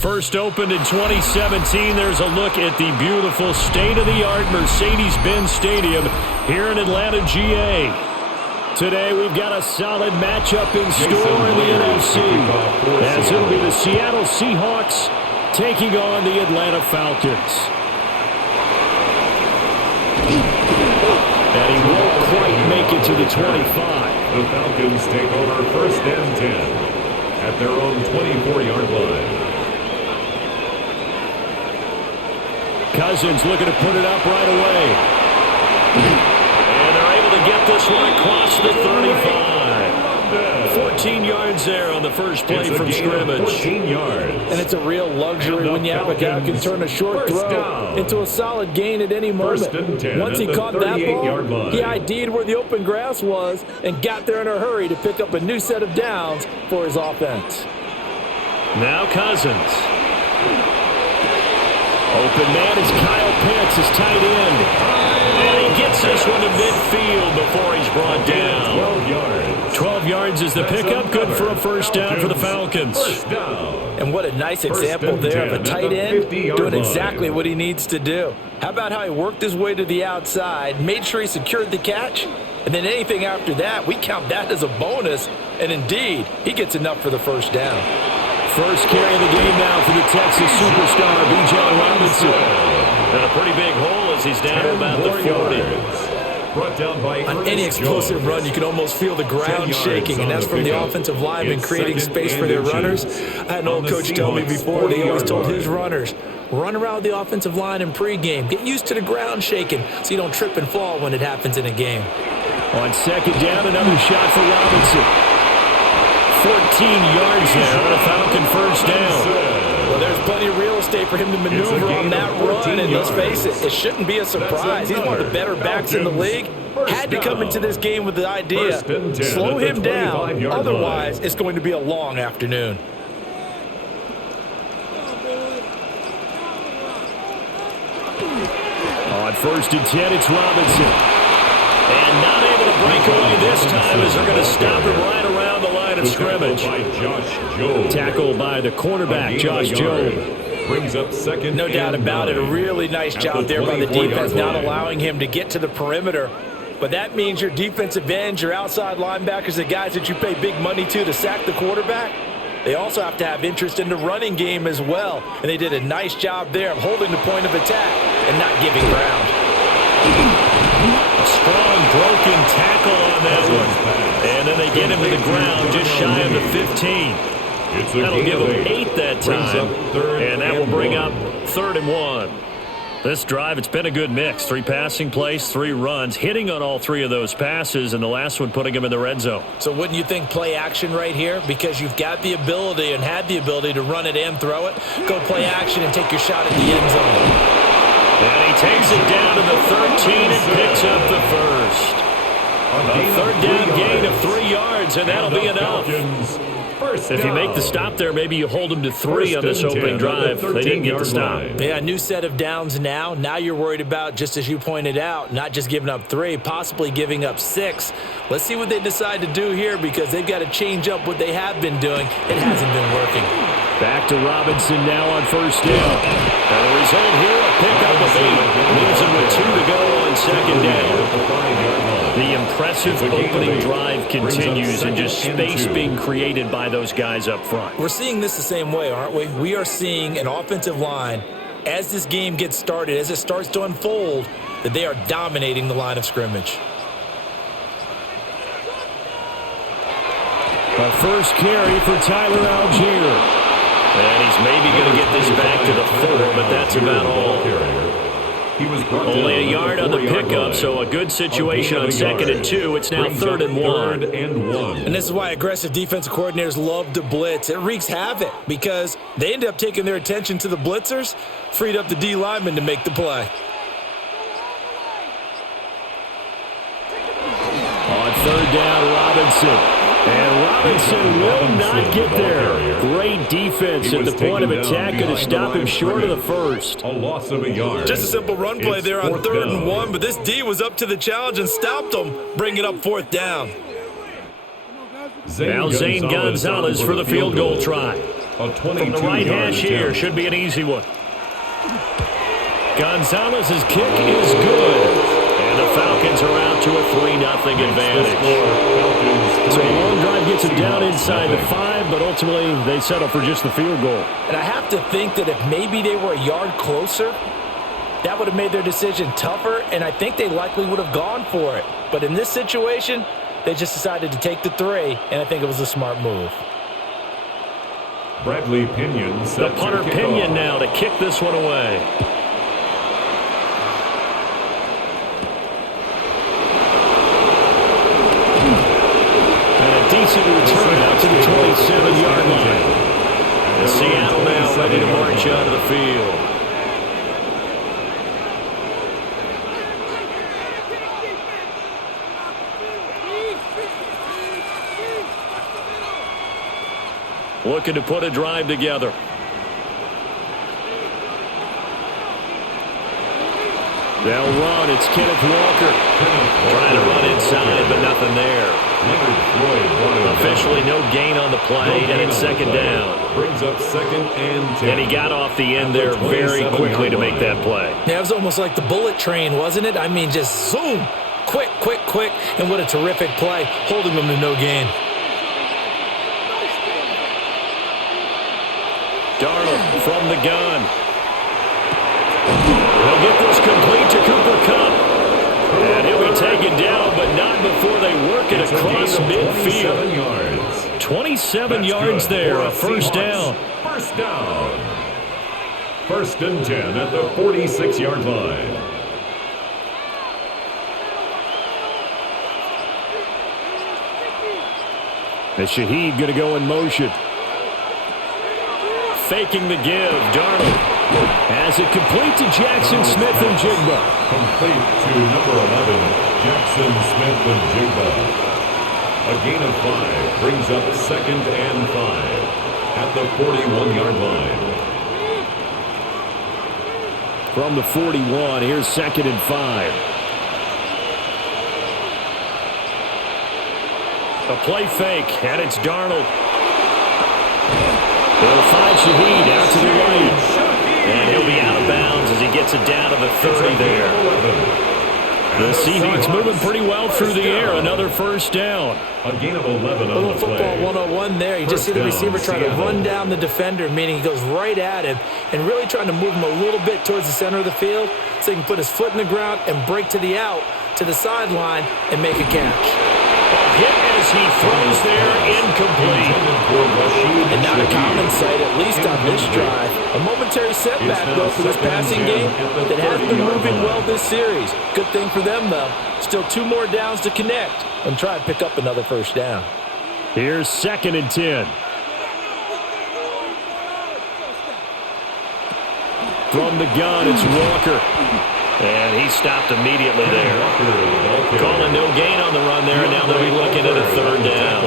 First opened in 2017. There's a look at the beautiful state-of-the-art Mercedes-Benz Stadium here in Atlanta, GA. Today we've got a solid matchup in store in the NFC, as it'll be the Seattle Seahawks taking on the Atlanta Falcons. And he won't quite make it to the 25. The Falcons take over first and 10 at their own 24-yard line. Cousins looking to put it up right away. And they're able to get this one across the 35. 14 yards there on the first play from scrimmage. 14 yards. And it's a real luxury when you have a guy who can turn a short throw into a solid gain at any moment. Once he caught that ball, he ID'd where the open grass was and got there in a hurry to pick up a new set of downs for his offense. Now Cousins. Open man is Kyle Pitts, his tight end. And he gets this one to midfield before he's brought down. 12 yards. 12 yards is the pickup. Good for a first down for the Falcons. And what a nice example there of a tight end doing exactly what he needs to do. How about how he worked his way to the outside, made sure he secured the catch, and then anything after that, we count that as a bonus. And indeed, he gets enough for the first down. First carry of the game now for the Texas superstar, B.J. Robinson. And a pretty big hole as he's down about the 40. Brought down by on any explosive run, you can almost feel the ground shaking, and that's from the offensive linemen creating space for their runners. I had an old coach tell me before, they always told his runners, run around the offensive line in pregame. Get used to the ground shaking so you don't trip and fall when it happens in a game. On second down, another shot for Robinson. 14 yards there on a Falcon first down. Well, there's plenty of real estate for him to maneuver on that run, and let's face it, it shouldn't be a surprise. He's one of the better backs in the league. Had to come into this game with the idea, slow him down, otherwise it's going to be a long afternoon. On first and 10, it's Robinson. And not able to break away this time as they're going to stop him right around the line of scrimmage. Tackled by the cornerback, Josh Jobe. Brings up second. No doubt about it. A really nice job there by the defense, not allowing him to get to the perimeter. But that means your defensive ends, your outside linebackers, the guys that you pay big money to sack the quarterback, they also have to have interest in the running game as well. And they did a nice job there of holding the point of attack and not giving ground. A strong broken tackle on that one. And then they get him to the ground just shy of the 15. That'll give them 8 that time. And that will bring up 3rd and 1. This drive, it's been a good mix. 3 passing plays, 3 runs, hitting on all 3 of those passes, and the last one putting them in the red zone. So wouldn't you think play action right here? Because you've got the ability and had the ability to run it and throw it. Go play action and take your shot at the end zone. And he takes it down to the 13 and picks up the first. A 3rd down gain of 3 yards, and that'll be enough. If you make the stop there, maybe you hold them to 3 on this opening drive. They didn't get the stop. Yeah, new set of downs now. Now you're worried about, just as you pointed out, not just giving up 3, possibly giving up 6. Let's see what they decide to do here, because they've got to change up what they have been doing. It hasn't been working. Back to Robinson now on first down. And the result here, a pickup of 8. Leaves him with 2 to go on second down. The impressive opening drive continues, and just space being created by those guys up front. We're seeing this the same way, aren't we? We are seeing an offensive line, as this game gets started, as it starts to unfold, that they are dominating the line of scrimmage. A first carry for Tyler Algier. And he's maybe going to get this back to the 4, but that's about all. Only a yard on the pickup, so a good situation on 2nd and 2. It's now 3rd and 1. And this is why aggressive defensive coordinators love to blitz. It wreaks havoc because they end up taking their attention to the blitzers, freed up the D lineman to make the play. On 3rd down, Robinson. And Robinson will not get there. Great defense at the point of attack, going to stop him short of the first. A loss of a yard. Just a simple run play there on 3rd and 1, but this D was up to the challenge and stopped him, bringing up 4th down. Now Zane Gonzalez for the field goal try. 22-yard From the right hash here, attempt. should be an easy one. Gonzalez's kick is good. And the Falcons are out to a 3-0 advantage. So a long drive gets them down inside the 5, but ultimately they settle for just the field goal. And I have to think that if maybe they were a yard closer, that would have made their decision tougher, and I think they likely would have gone for it. But in this situation, they just decided to take the 3, and I think it was a smart move. Bradley Pinion set The punter to kick Pinion off. now to kick this one away. Decent return out to the 27-yard line. And Seattle now ready to march out of the field. Looking to put a drive together. They'll run. It's Kenneth Walker. Trying to run inside, but nothing there. Officially no gain on the play, and it's second down. Brings up 2nd and 10. And he got off the end there very quickly to make that play. Yeah, it was almost like the bullet train, wasn't it? I mean, just zoom. Quick, quick, quick. And what a terrific play, holding them to no gain. Darnold from the gun. They'll get this complete to Cooper Kupp. And he'll be taken down, but not before they work it across midfield. 27 yards there, a first down. First down. 1st and 10 at the 46-yard line. And Shaheed going to go in motion. Faking the give, Darnold. As it complete to Jackson Smith and Jigba. Complete to number 11, Jackson Smith and Jigba. A gain of 5 brings up 2nd and 5 at the 41-yard line. From the 41, here's 2nd and 5. A play fake, and it's Darnold. They'll find Shaheed out to the right. And he'll be out of bounds as he gets it down to the 30 there. The Seahawks moving pretty well through the air. Another first down. A gain of 11 on the little football 101 there. You just see the receiver trying to run down the defender, meaning he goes right at him and really trying to move him a little bit towards the center of the field so he can put his foot in the ground and break to the out, to the sideline, and make a catch. Hit as he throws there, incomplete. And not a common sight, at least on this drive. A momentary setback, though, for this passing game that has been moving well this series. Good thing for them, though. Still 2 more downs to connect and try and pick up another first down. Here's 2nd and 10. From the gun, it's Walker. And he stopped immediately there. Calling no gain on the run there, and now they'll be looking at a 3rd down.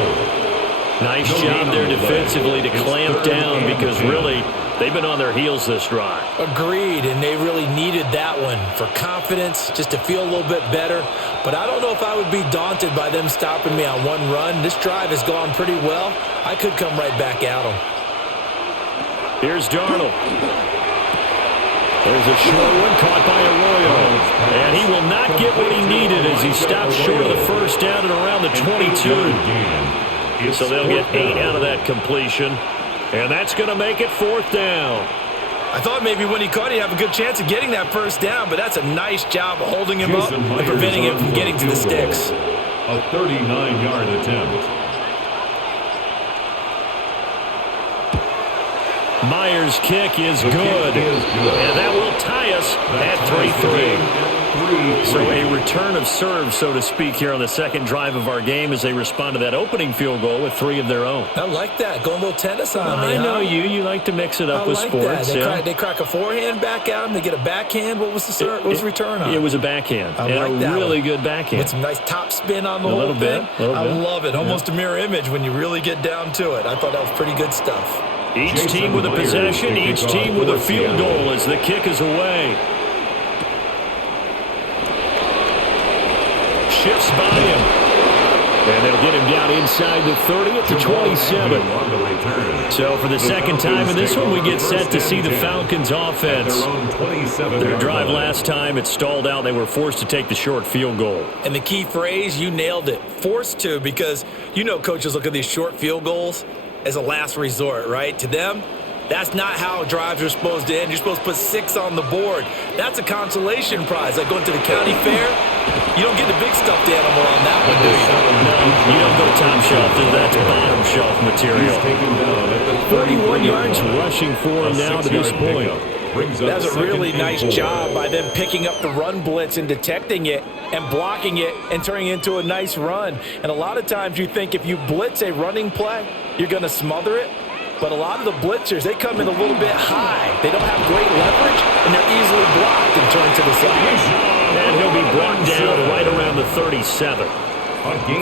Nice job there defensively to clamp down because really they've been on their heels this drive. Agreed, and they really needed that one for confidence, just to feel a little bit better. But I don't know if I would be daunted by them stopping me on one run. This drive has gone pretty well. I could come right back at them. Here's Darnold. There's a short one caught by Arroyo. And he will not get what he needed as he stops short of the first down at around the 22. So they'll get 8 out of that completion. And that's going to make it 4th down. I thought maybe when he caught it, he'd have a good chance of getting that first down, but that's a nice job of holding him up and preventing him from getting to the sticks. A 39-yard attempt. Myers' kick is good. And that will tie us at 3-3. So a return of serve, so to speak, here on the second drive of our game as they respond to that opening field goal with 3 of their own. I like that. Going a little tennis on me. I know you like to mix it up with sports. They crack a forehand back at him. They get a backhand. What was the serve? What was the return on? It was a backhand. I like that. A really one. Good backhand. With some nice top spin on the whole thing. I love it. Almost a mirror image when you really get down to it. I thought that was pretty good stuff. Each team with a possession, each team with a field goal as the kick is away. Shifts by him. And they'll get him down inside the 30 at the 27. So for the second time in this one, we get set to see the Falcons offense. Their drive last time, it stalled out. They were forced to take the short field goal. And the key phrase, you nailed it, forced to, because you know coaches look at these short field goals as a last resort, right? To them, that's not how drives are supposed to end. You're supposed to put 6 on the board. That's a consolation prize. Like going to the county fair, you don't get the big stuffed animal on that one, do you? No, you don't go top shelf. That's bottom shelf material. 41 yards rushing for him now to this point. That's a really nice job by them picking up the run blitz and detecting it and blocking it and turning it into a nice run. And a lot of times you think if you blitz a running play, you're going to smother it. But a lot of the blitzers, they come in a little bit high. They don't have great leverage, and they're easily blocked and turned to the side. And he'll be brought down right around the 37.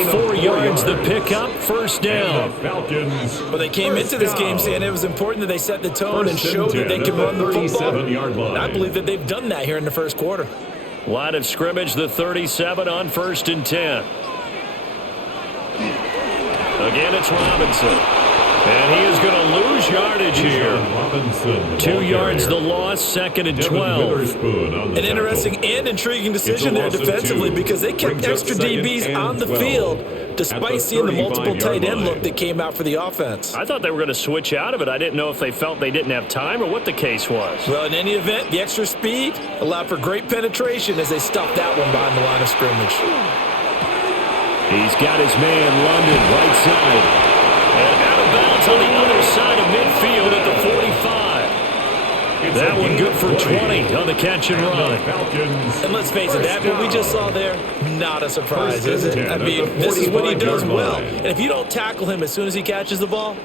4 yards the pickup, first down. Well, they came into this game saying it was important that they set the tone and show that they can run the football. And I believe that they've done that here in the first quarter. Line of scrimmage, the 37 on 1st and 10. Again, it's Robinson. And he is going to lose yardage here. 2 yards the loss, 2nd and 12. An interesting and intriguing decision there defensively because they kept extra DBs on the field despite seeing the multiple tight end look that came out for the offense. I thought they were going to switch out of it. I didn't know if they felt they didn't have time or what the case was. Well, in any event, the extra speed allowed for great penetration as they stuffed that one behind the line of scrimmage. He's got his man, London, right side. And out of bounds on the other side of midfield at the 45. That one good for 20 on the catch and run. And let's face it, that what we just saw there, not a surprise, is it? I mean, this is what he does well. And if you don't tackle him as soon as he catches the ball,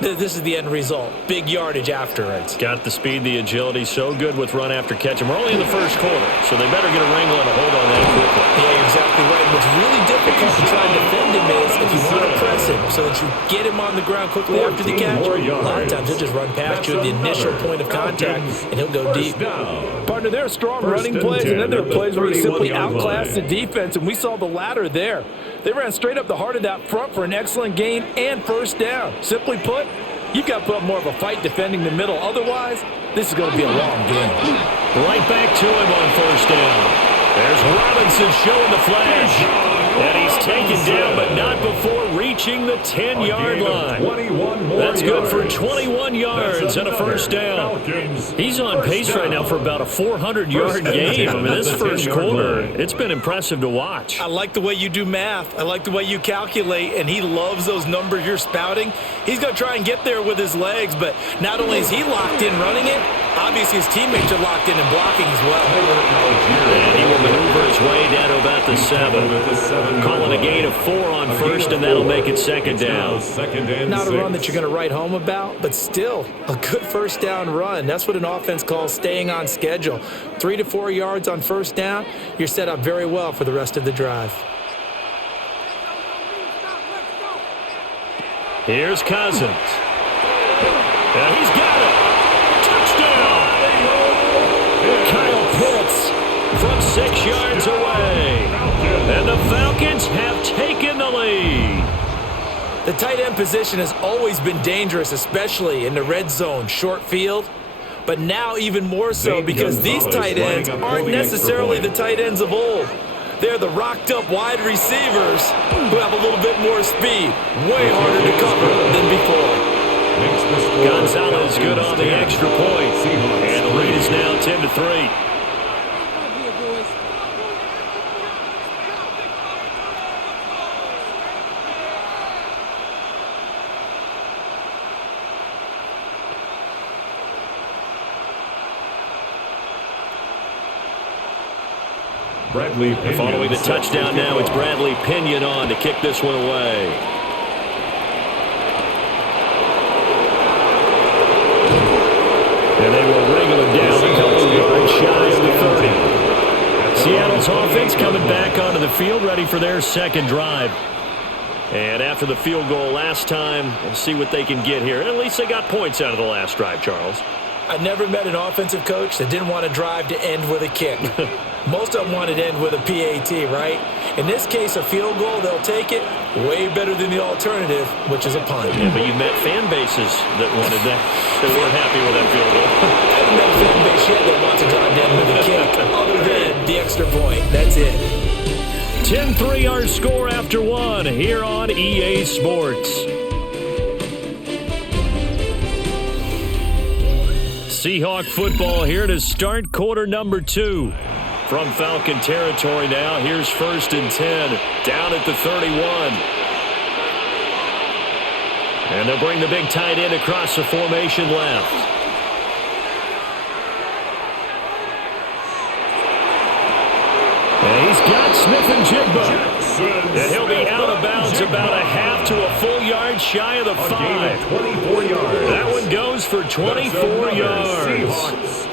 this is the end result. Big yardage afterwards. Got the speed, the agility, so good with run after catch. And we're only in the first quarter, so they better get a wrangle and a hold on that quickly. Yeah, exactly right. What's really difficult to try and defend him is if you want to press him so that you get him on the ground quickly after the catch, a lot of times he'll just run past you at the initial point of contact, and he'll go deep. Partner, there are strong running plays, and then there are plays where he simply outclassed the defense, and we saw the latter there. They ran straight up the heart of that front for an excellent gain and first down. Simply put, you've got to put up more of a fight defending the middle. Otherwise, this is going to be a long game. Right back to him on first down. There's Robinson showing the flash. And he's taken down, but not before reaching the 10-yard line. That's good for 21 yards and a first down. He's on pace right now for about a 400-yard game. I mean, this first quarter, it's been impressive to watch. I like the way you do math. I like the way you calculate, and he loves those numbers you're spouting. He's going to try and get there with his legs, but not only is he locked in running it, obviously his teammates are locked in and blocking as well. And he will maneuver his way down to about the 7. Calling a gain of 4 on first, and that'll make it second down. Not a run that you're going to write home about, but still a good first down run. That's what an offense calls staying on schedule. 3 to 4 yards on first down, you're set up very well for the rest of the drive. Here's Cousins. And he's got it. Touchdown. Kyle Pitts from 6 yards away. And the Falcons have taken the lead. The tight end position has always been dangerous, especially in the red zone, short field. But now even more so because these tight ends aren't necessarily the tight ends of old. They're the rocked-up wide receivers who have a little bit more speed. Way harder to cover than before. Gonzalez good on the extra point. And the lead is now 10-3. Following the touchdown now, it's Bradley Pinion on to kick this one away. And they will wrangle him down a couple of yards shy of the 30. Seattle's offense coming back onto the field, ready for their second drive. And after the field goal last time, we'll see what they can get here. At least they got points out of the last drive, Charles. I never met an offensive coach that didn't want to drive to end with a kick. Most of them want it to end with a PAT, right? In this case, a field goal, they'll take it way better than the alternative, which is a punt. Yeah, but you met fan bases that wanted that, that weren't happy with that field goal. I haven't met a fan base yet that wants to drive down with a kick, other than the extra point. That's it. 10-3 our score after one here on EA Sports. Seahawk football here to start quarter number 2. From Falcon territory now, here's 1st and 10, down at the 31. And they'll bring the big tight end across the formation left. And he's got Smith and Jigba. And he'll be out of bounds about a half to a full yard shy of the 5. 24 yards. That one goes for 24 yards.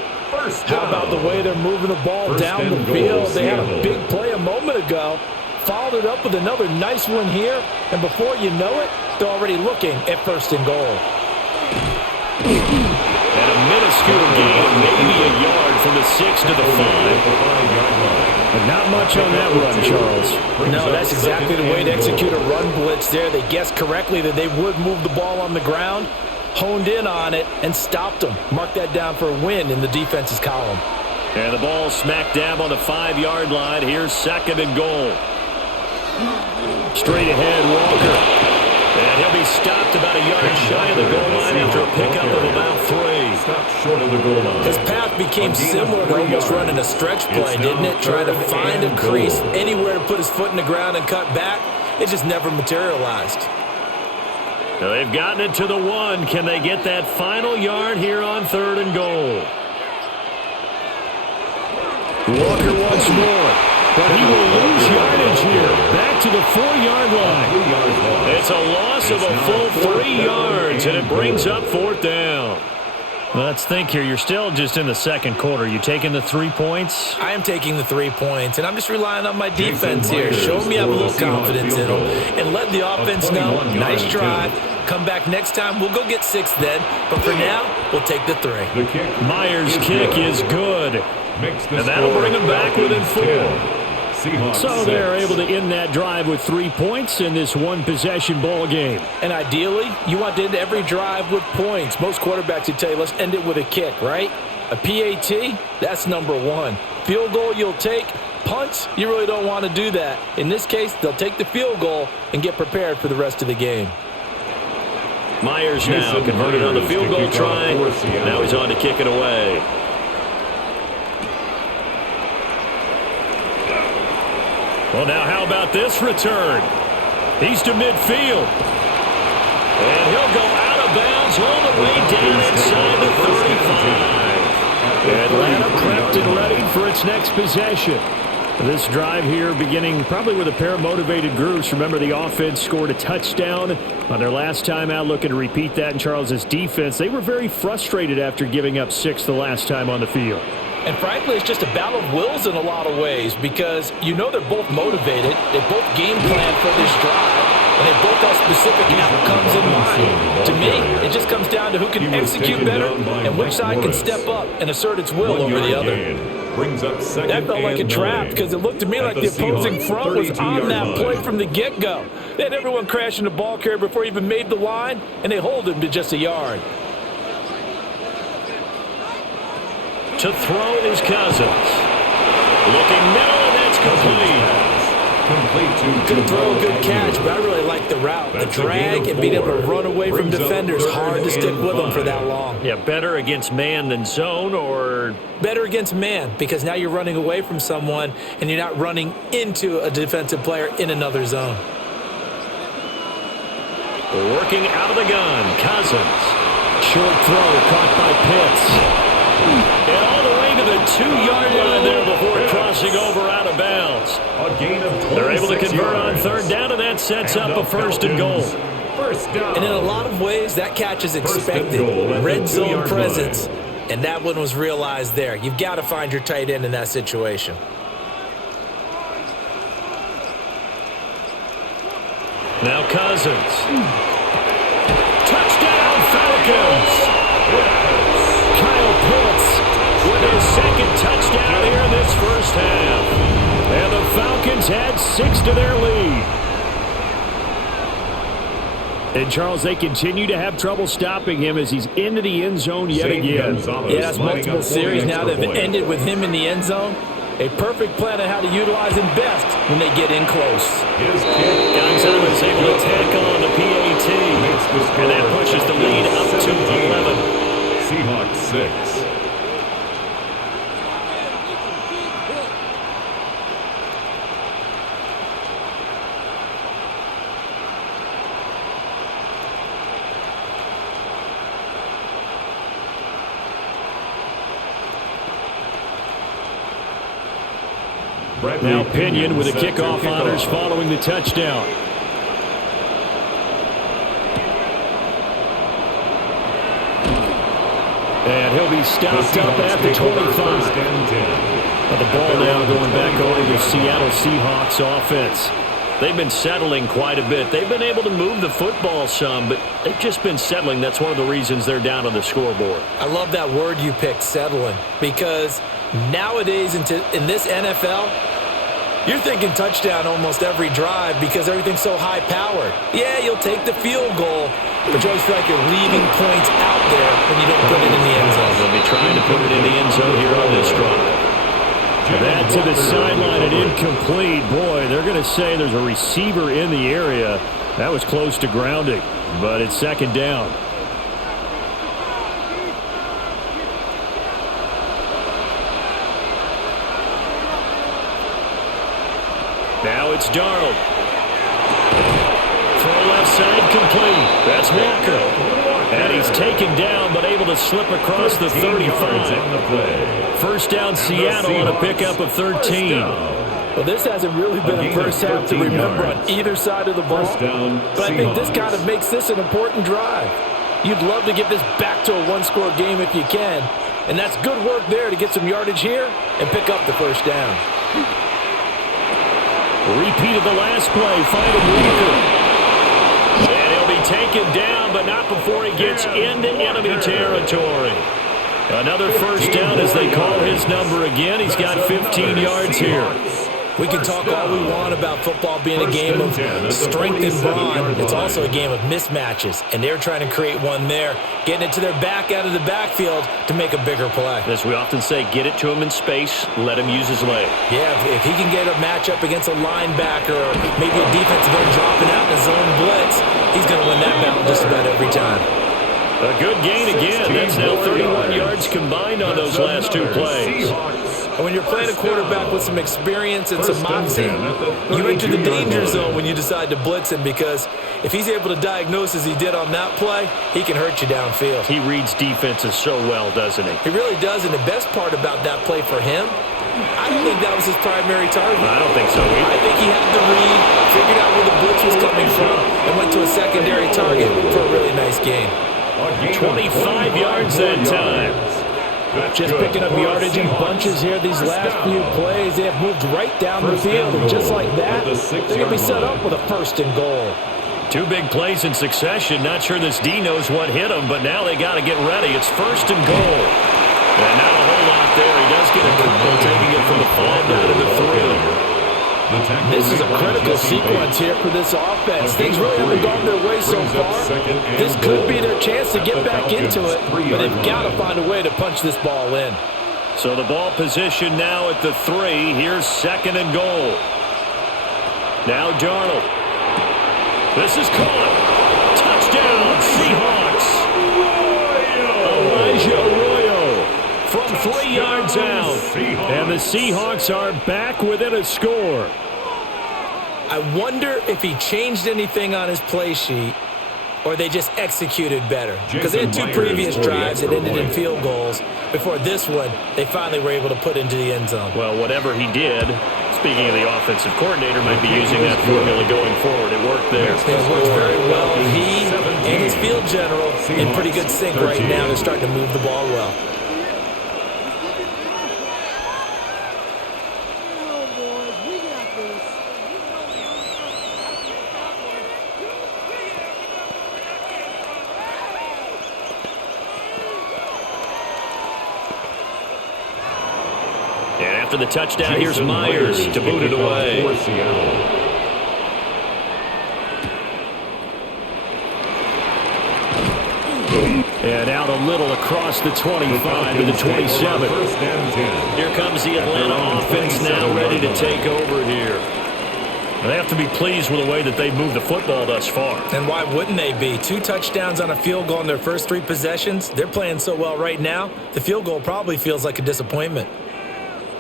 How about the way they're moving the ball down the field? They had a big play a moment ago. Followed it up with another nice one here. And before you know it, they're already looking at 1st and goal. And a minuscule gain, maybe a yard from the 6 to the 5. But not much on that run, Charles. No, that's exactly the way to execute a run blitz there. They guessed correctly that they would move the ball on the ground, honed in on it, and stopped them. Mark that down for a win in the defense's column. And the ball smack dab on the 5-yard line. Here's 2nd and goal. Straight ahead, Walker. And he'll be stopped about a yard shy of the goal line after a pickup of about 3. Stopped short of the goal line. His path became similar to almost running a stretch play, didn't it? Trying to find a crease, anywhere to put his foot in the ground and cut back. It just never materialized. Now they've gotten it to the 1. Can they get that final yard here on 3rd and goal? Walker once more. But he will lose yardage here. Back to the 4-yard line. It's a loss of a full 3 yards, and it brings up 4th down. Let's think here. You're still just in the 2nd quarter. You taking the 3 points? I am taking the 3 points, and I'm just relying on my defense here. Show me I have a little confidence in them, and let the offense know, nice drive. Come back next time. We'll go get 6 then. But for now, we'll take the 3. Myers' kick is good. And that'll bring them back within 4. So they're able to end that drive with 3 points in this one-possession ball game. And ideally, you want to end every drive with points. Most quarterbacks would tell you, let's end it with a kick, right? A PAT, that's number 1. Field goal you'll take. Punts, you really don't want to do that. In this case, they'll take the field goal and get prepared for the rest of the game. Myers now converted on the field goal try. Now he's on to kick it away. Well, now how about this return? He's to midfield. And he'll go out of bounds all the way down inside the 35. Atlanta prepped and ready for its next possession. This drive here beginning probably with a pair of motivated groups. Remember, the offense scored a touchdown on their last time out, looking to repeat that in Charles's defense. They were very frustrated after giving up 6 the last time on the field. And frankly, it's just a battle of wills in a lot of ways because you know they're both motivated. They both game plan for this drive, and they both have specific outcomes in mind. To me, it just comes down to who can execute better and which side can step up and assert its will over the other. That felt like a trap because it looked to me like the opposing front was on that play from the get-go. They had everyone crashing the ball carrier before he even made the line, and they hold him to just a yard. To throw is Cousins. Looking middle, and that's complete. Good throw, good catch, but I really like the route. The drag and being able to run away from defenders, hard to stick with them for that long. Yeah, better against man than zone, or? Better against man, because now you're running away from someone, and you're not running into a defensive player in another zone. Working out of the gun, Cousins. Short throw, caught by Pitts. And all the way to the 2-yard line there before crossing over out of bounds. They're able to convert on 3rd down, and that sets up a 1st and goal. And in a lot of ways, that catch is expected. Red zone presence, and that one was realized there. You've got to find your tight end in that situation. Now Cousins. Touchdown, Falcons! Kyle Pitts with his 2nd touchdown here in this first half. Seahawks add 6 to their lead. And, Charles, they continue to have trouble stopping him as he's into the end zone yet again. Yeah, that's multiple series now that have ended with him in the end zone. A perfect plan on how to utilize him best when they get in close. Gonzalez able to tackle on the PAT. And that pushes the lead up to 11. Seahawks 6. Now Pinion with the kickoff honors following the touchdown. And he'll be stopped up at the 25. The ball now going back over to Seattle Seahawks offense. They've been settling quite a bit. They've been able to move the football some, but they've just been settling. That's one of the reasons they're down on the scoreboard. I love that word you picked, settling, because nowadays in this NFL, you're thinking touchdown almost every drive because everything's so high-powered. Yeah, you'll take the field goal, but you always feel like you're leaving points out there when you don't put it in the end zone. They'll be trying to put it in the end zone here on this drive. That to the sideline and incomplete. Boy, they're going to say there's a receiver in the area. That was close to grounding, but it's second down. Now it's Darnold. Throw left side complete. That's Walker. And he's taken down but able to slip across the 35. First down Seattle on a pickup of 13. Well, this hasn't really been a first half to remember on either side of the ball. But I think this kind of makes this an important drive. You'd love to get this back to a one-score game if you can. And that's good work there to get some yardage here and pick up the first down. Repeat of the last play, finding Walker. And he'll be taken down, but not before he gets into enemy territory. Another first down as they call his number again. He's got 15 yards here. We can talk all we want about football being a game of strength and brawn. It's also a game of mismatches, and they're trying to create one there, getting it to their back out of the backfield to make a bigger play. As we often say, get it to him in space, let him use his leg. Yeah, if he can get a matchup against a linebacker or maybe a defensive end dropping out in a zone blitz, he's going to win that battle just about every time. A good gain again. That's now 31 yards combined on those last two plays. And when you're playing a quarterback with some experience and some moxie, you enter the danger zone when you decide to blitz him, because if he's able to diagnose as he did on that play, he can hurt you downfield. He reads defenses so well, doesn't he? He really does, and the best part about that play for him, I don't think that was his primary target. I don't think so either. I think he had the read, figured out where the blitz was coming from, and went to a secondary target for a really nice gain. 25 yards that time. Just picking up yardage in bunches here these last few plays. They have moved right down the field, and just like that, they're going to be set up with a first and goal. Two big plays in succession. Not sure this D knows what hit him, but now they got to get ready. It's first and goal. And not a whole lot there. He does get a couple, taking it from the 5 down to the 3. This is a critical sequence here for this offense. Things really haven't gone their way so far. This could be their chance to get back into it, but they've got to find a way to punch this ball in. So the ball position now at the 3. Here's second and goal. Now Darnold. This is caught. Touchdown, Seahawks. Elijah Arroyo from 3 yards out. And the Seahawks are back within a score. I wonder if he changed anything on his play sheet or they just executed better. Because they had two previous drives that ended in field goals. Before this one, they finally were able to put into the end zone. Well, whatever he did, speaking of the offensive coordinator, might be using that formula going forward. It worked there. It worked very well. He and his field general in pretty good sync right now. They're starting to move the ball well. After the touchdown, here's Myers to boot it away. And out a little across the 25 to the 27. Here comes the Atlanta offense now ready to take over here. They have to be pleased with the way that they've moved the football thus far. And why wouldn't they be? 2 touchdowns on a field goal in their first 3 possessions. They're playing so well right now, the field goal probably feels like a disappointment.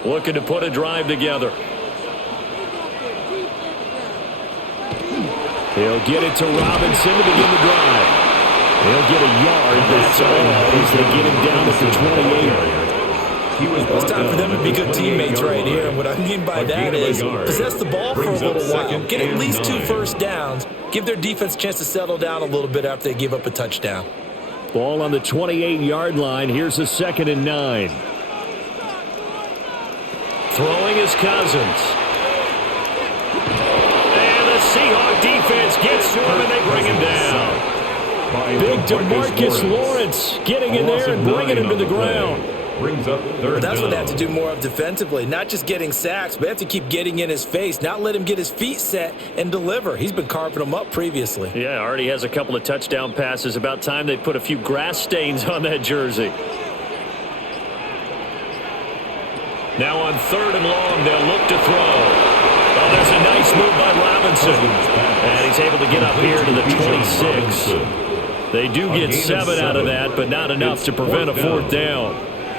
Looking to put a drive together. He'll get it to Robinson to begin the drive. He'll get a yard, that's all, as they get him down at the 28. It's time for them to be good teammates right here. And what I mean by that is possess the ball for a little while. Get at least 2 first downs. Give their defense a chance to settle down a little bit after they give up a touchdown. Ball on the 28-yard line. Here's a 2nd and 9. Throwing is Cousins. And the Seahawks defense gets to him and they bring him down. Big DeMarcus Lawrence getting in there and bringing him to the ground. Brings up 3rd That's down. what they have to do more of defensively. Not just getting sacks, but they have to keep getting in his face. Not let him get his feet set and deliver. He's been carving them up previously. Yeah, already has a couple of touchdown passes. About time they put a few grass stains on that jersey. Now on 3rd and long, they'll look to throw. Oh, there's a nice move by Robinson. And he's able to get up here to the 26. They do get 7 out of that, but not enough to prevent a 4th down.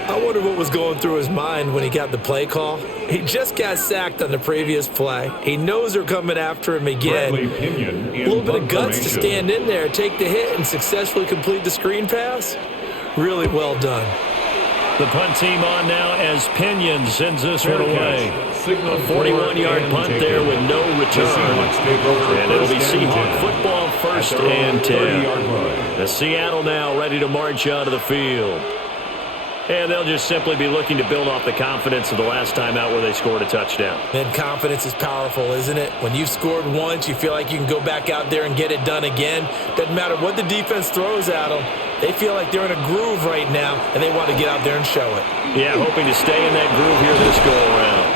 I wonder what was going through his mind when he got the play call. He just got sacked on the previous play. He knows they're coming after him again. A little bit of guts to stand in there, take the hit, and successfully complete the screen pass. Really well done. The punt team on now as Pinion sends this one away. A 41-yard punt there with no return. And it'll be Seahawks football 1st and 10. The Seattle now ready to march out of the field. And they'll just simply be looking to build off the confidence of the last time out where they scored a touchdown. And confidence is powerful, isn't it? When you've scored once, you feel like you can go back out there and get it done again. Doesn't matter what the defense throws at them. They feel like they're in a groove right now, and they want to get out there and show it. Yeah, hoping to stay in that groove here this go-around.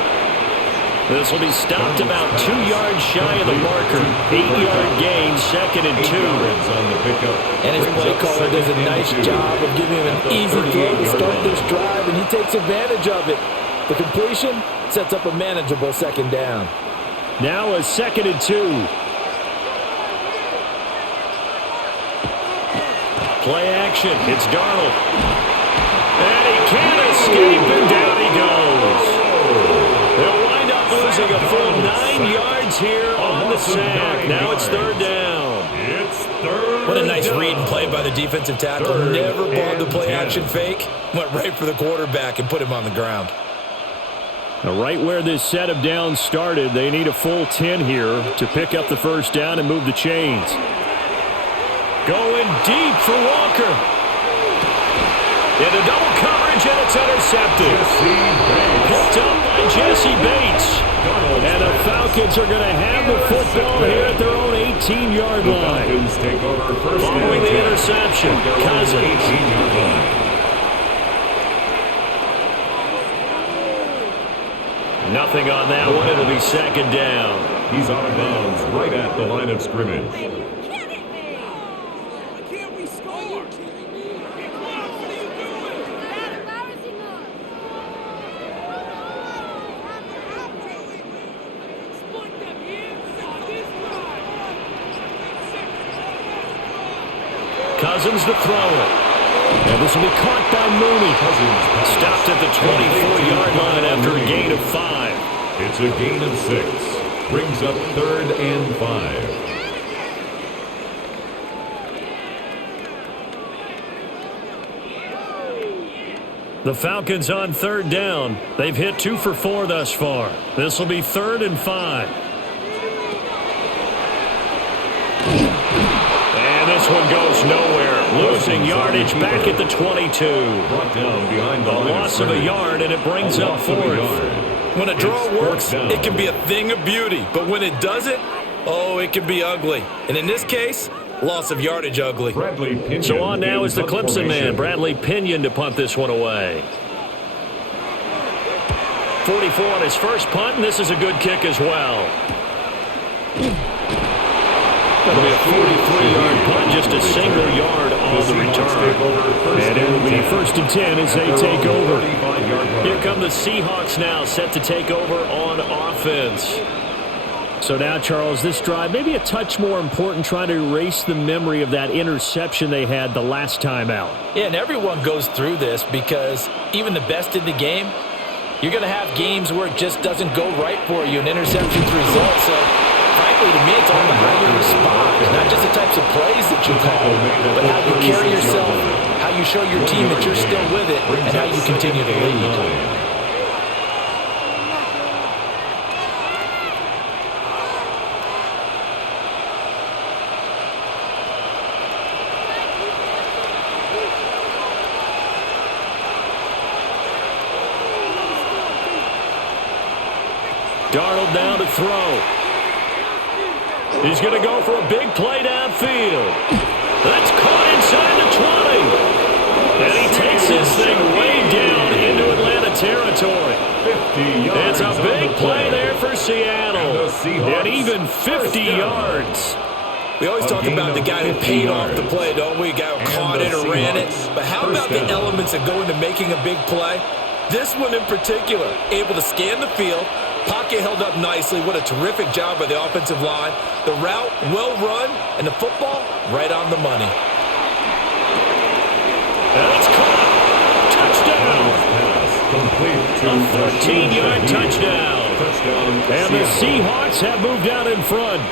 This will be stopped about 2 yards shy of the marker. 8-yard gain, 2nd and 2. And his play caller does a nice job of giving him an easy throw to start this drive, and he takes advantage of it. The completion sets up a manageable 2nd down. Now a 2nd and 2. Play action. It's Darnold. And he can't escape, and down he goes. They'll wind up losing a full 9 yards here on the sack. Now it's 3rd down. It's 3rd. What a nice read and play by the defensive tackle. Never bothered the play action fake. Went right for the quarterback and put him on the ground. Now right where this set of downs started, they need a full 10 here to pick up the 1st down and move the chains. Going deep for Walker. Into double coverage, and it's intercepted. Picked up by Jesse Bates. And the Falcons are going to have the football here at their own 18-yard line. Following the interception, Cousins. Nothing on that one. It'll be 2nd down. He's out of bounds right at the line of scrimmage. Cousins to throw it. And this will be caught by Mooney. Stopped at the 24-yard line after a gain of 5. It's a gain of 6. Brings up 3rd and 5. The Falcons on 3rd down. They've hit 2 for 4 thus far. This will be 3rd and 5. And this one goes nowhere. Losing yardage back at the 22. Brought down behind the loss of a yard, and it brings up 4th. When a draw works, it can be a thing of beauty. But when it doesn't, oh, it can be ugly. And in this case, loss of yardage ugly. So on now is the Clemson man, Bradley Pinion, to punt this one away. 44 on his first punt, and this is a good kick as well. That'll be a 43-yard punt, just a single yard on the return. And it will be 1st and 10 as they take over. Here come the Seahawks now, set to take over on offense. So now, Charles, this drive maybe a touch more important, trying to erase the memory of that interception they had the last time out. Yeah, and everyone goes through this because even the best in the game, you're going to have games where it just doesn't go right for you, and interceptions result. So, frankly, to me, it's all about how you respond, not just the types of plays that you call, but how you carry yourself, how you show your team that you're still with it, and how you continue to lead. Darnold down to throw. He's going to go for a big play downfield. That's caught inside the 20. And he takes this thing way down into Atlanta territory. It's a big play there for Seattle. And even 50 yards. We always talk about the guy who paid off the play, don't we? The guy who caught it or ran it. But how about the elements that go into making a big play? This one in particular, able to scan the field. Pocket held up nicely. What a terrific job by the offensive line. The route, well run, and the football, right on the money. And it's caught. Touchdown. A 13-yard touchdown. And the Seahawks have moved out in front.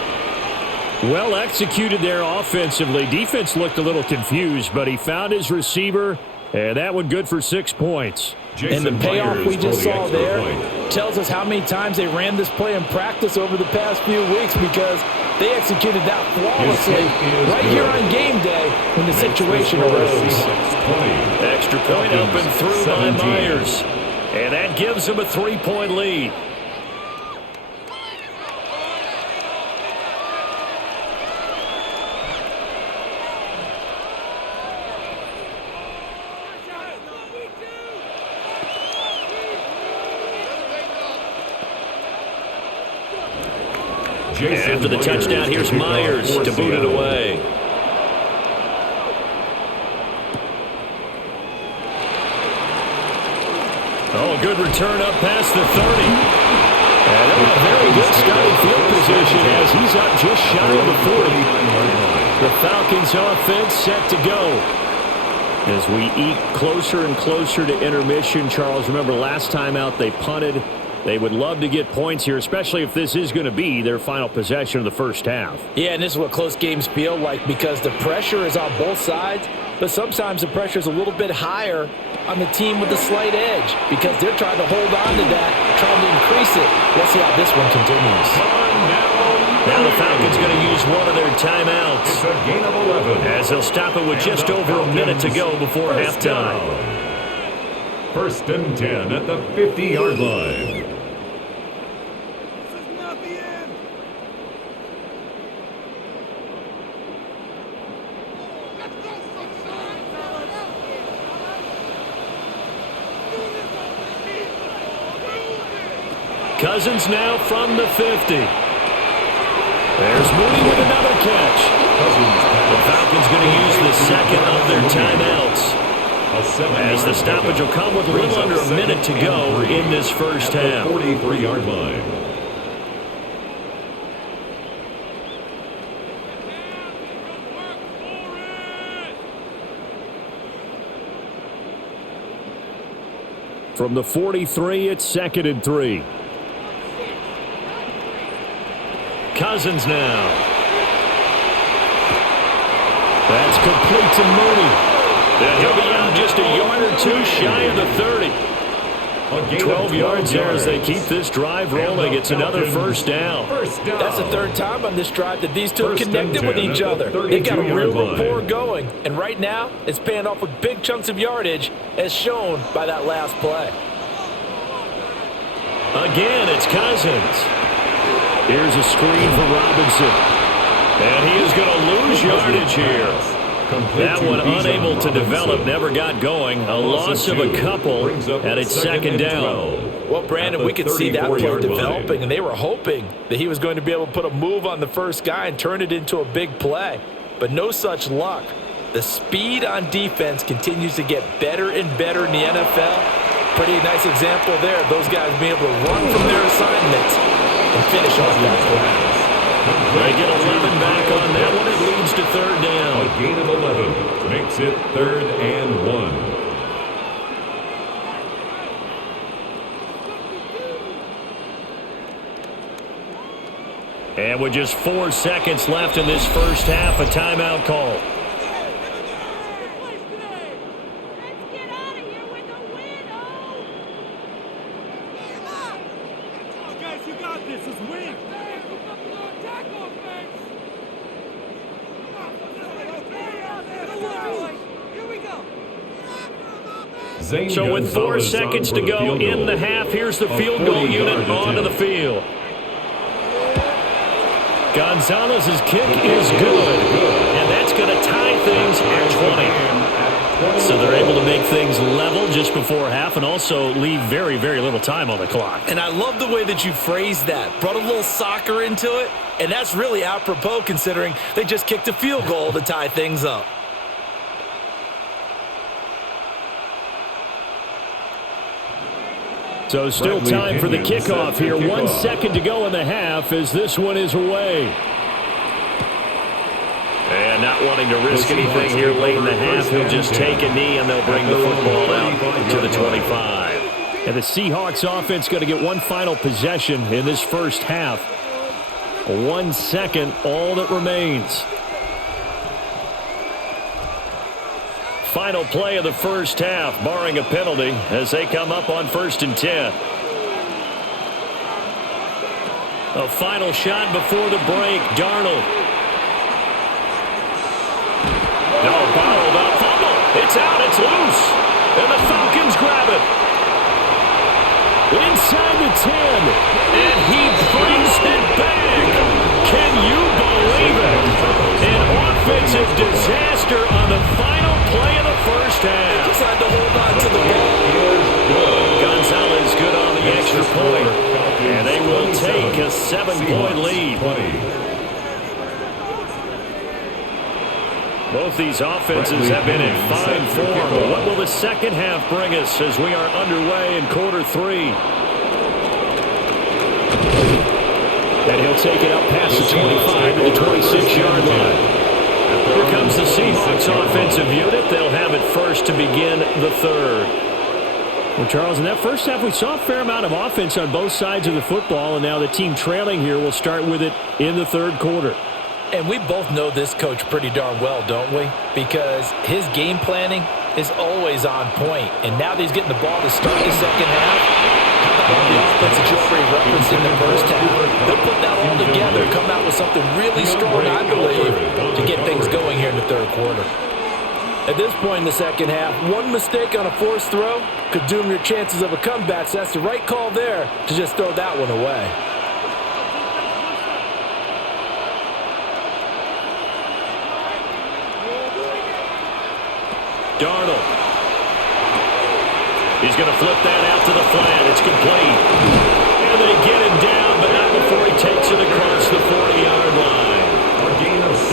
Well executed there offensively. Defense looked a little confused, but he found his receiver, and that one good for 6 points. And the payoff we just saw there tells us how many times they ran this play in practice over the past few weeks, because they executed that flawlessly right here on game day when the situation arose. Extra point up and through by Myers. And that gives them a 3-point lead. After the touchdown, here's Myers to boot it away. Oh, good return up past the 30. And a very good starting field position as he's up just shy of the 40. The Falcons offense set to go. As we eke closer and closer to intermission, Charles, remember last time out they punted. They would love to get points here, especially if this is going to be their final possession of the first half. Yeah, and this is what close games feel like, because the pressure is on both sides, but sometimes the pressure is a little bit higher on the team with the slight edge, because they're trying to hold on to that, trying to increase it. Let's see how this one continues. Now the Falcons going to use one of their timeouts. It's a gain of 11. As they'll stop it with just over a minute to go before halftime. 1st and 10 at the 50-yard line. Cousins now from the 50. There's Mooney with another catch. The Falcons going to use the second of their timeouts, as the stoppage will come with a little under a minute to go in this first half. 43-yard line. From the 43, it's 2nd and 3. Cousins now. That's complete to Mooney. And he'll be out just a yard or two shy of the 30. 12 yards there as they keep this drive rolling. It's another first down. That's the third time on this drive that these two have connected with each other. They've got a real rapport going. And right now, it's paying off with big chunks of yardage, as shown by that last play. Again, it's Cousins. Here's a screen for Robinson. And he is going to lose yardage here. That one unable to develop, never got going. A loss of a couple, and it's 2nd down. Well, Brandon, we could see that play developing, and they were hoping that he was going to be able to put a move on the first guy and turn it into a big play. But no such luck. The speed on defense continues to get better and better in the NFL. Pretty nice example there of those guys being able to run from their assignments and finish off that play. They get 11 back on that one. It leads to third down. A gain of 11 makes it 3rd and 1. And with just 4 seconds left in this first half, a timeout call. So with 4 seconds to go in the half, here's the field goal unit onto the field. Gonzalez's kick is good, and that's going to tie things at 20. So they're able to make things level just before half and also leave very, very little time on the clock. And I love the way that you phrased that. Brought a little soccer into it, and that's really apropos considering they just kicked a field goal to tie things up. So still time for the kickoff here. 1 second to go in the half as this one is away. And not wanting to risk anything here late in the half, he'll just take a knee and they'll bring the football out to the 25. And the Seahawks offense going to get one final possession in this first half. 1 second, all that remains. Final play of the first half, barring a penalty, as they come up on 1st and 10. A final shot before the break, Darnold. No, bottled up, fumble. It's out, it's loose. And the Falcons grab it. Inside the 10, and he brings it back. Can you believe it? An offensive disaster on the final play of the first half. Just had to hold on to the ball. Gonzalez good on the extra point, and they will take a 7-point lead. Both these offenses have been in fine form. But what will the second half bring us as we are underway in quarter 3? And he'll take it up past the 25 to the 26-yard line. Here comes the Seahawks offensive unit. They'll have it first to begin the third. Well, Charles, in that first half, we saw a fair amount of offense on both sides of the football, and now the team trailing here will start with it in the third quarter. And we both know this coach pretty darn well, don't we? Because his game planning is always on point. And now that he's getting the ball to start the second half, how about all the offense that you already referenced in the first half? They'll put that all together, come out with something really strong, I believe, to get things going here in the third quarter. At this point in the second half, one mistake on a forced throw could doom your chances of a comeback. So that's the right call there to just throw that one away. Darnold. He's going to flip that out to the flat. It's complete. And they get him down, but not before he takes it across the 40-yard line.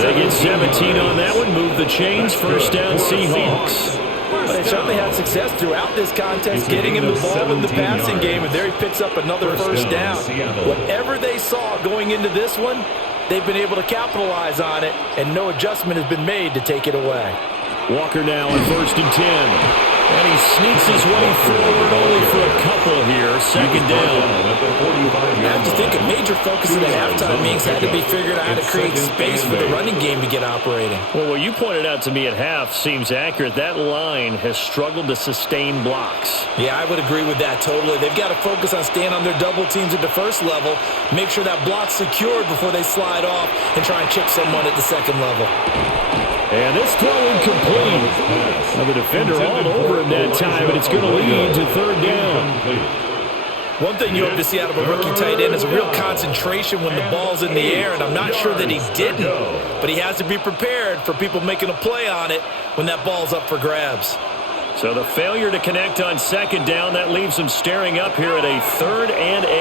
They get 17 on that one. Move the chains. First down, Seahawks. But they certainly had success throughout this contest, getting him the ball in the passing game, and there he picks up another first down. Whatever they saw going into this one, they've been able to capitalize on it, and no adjustment has been made to take it away. Walker now on 1st and 10. And he sneaks his way forward only for a couple here. Second down. I have to think a major focus of the halftime meetings had to be figuring out how to create space for the running game to get operating. Well, what you pointed out to me at half seems accurate. That line has struggled to sustain blocks. Yeah, I would agree with that totally. They've got to focus on staying on their double teams at the first level, make sure that block's secured before they slide off and try and chip someone at the second level. And this throw incomplete. Now the defender all over him that time, but it's going to lead to third down. One thing you hope to see out of a rookie tight end is a real concentration when the ball's in the air, and I'm not sure that he didn't, but he has to be prepared for people making a play on it when that ball's up for grabs. So the failure to connect on second down, that leaves them staring up here at a 3rd and 8.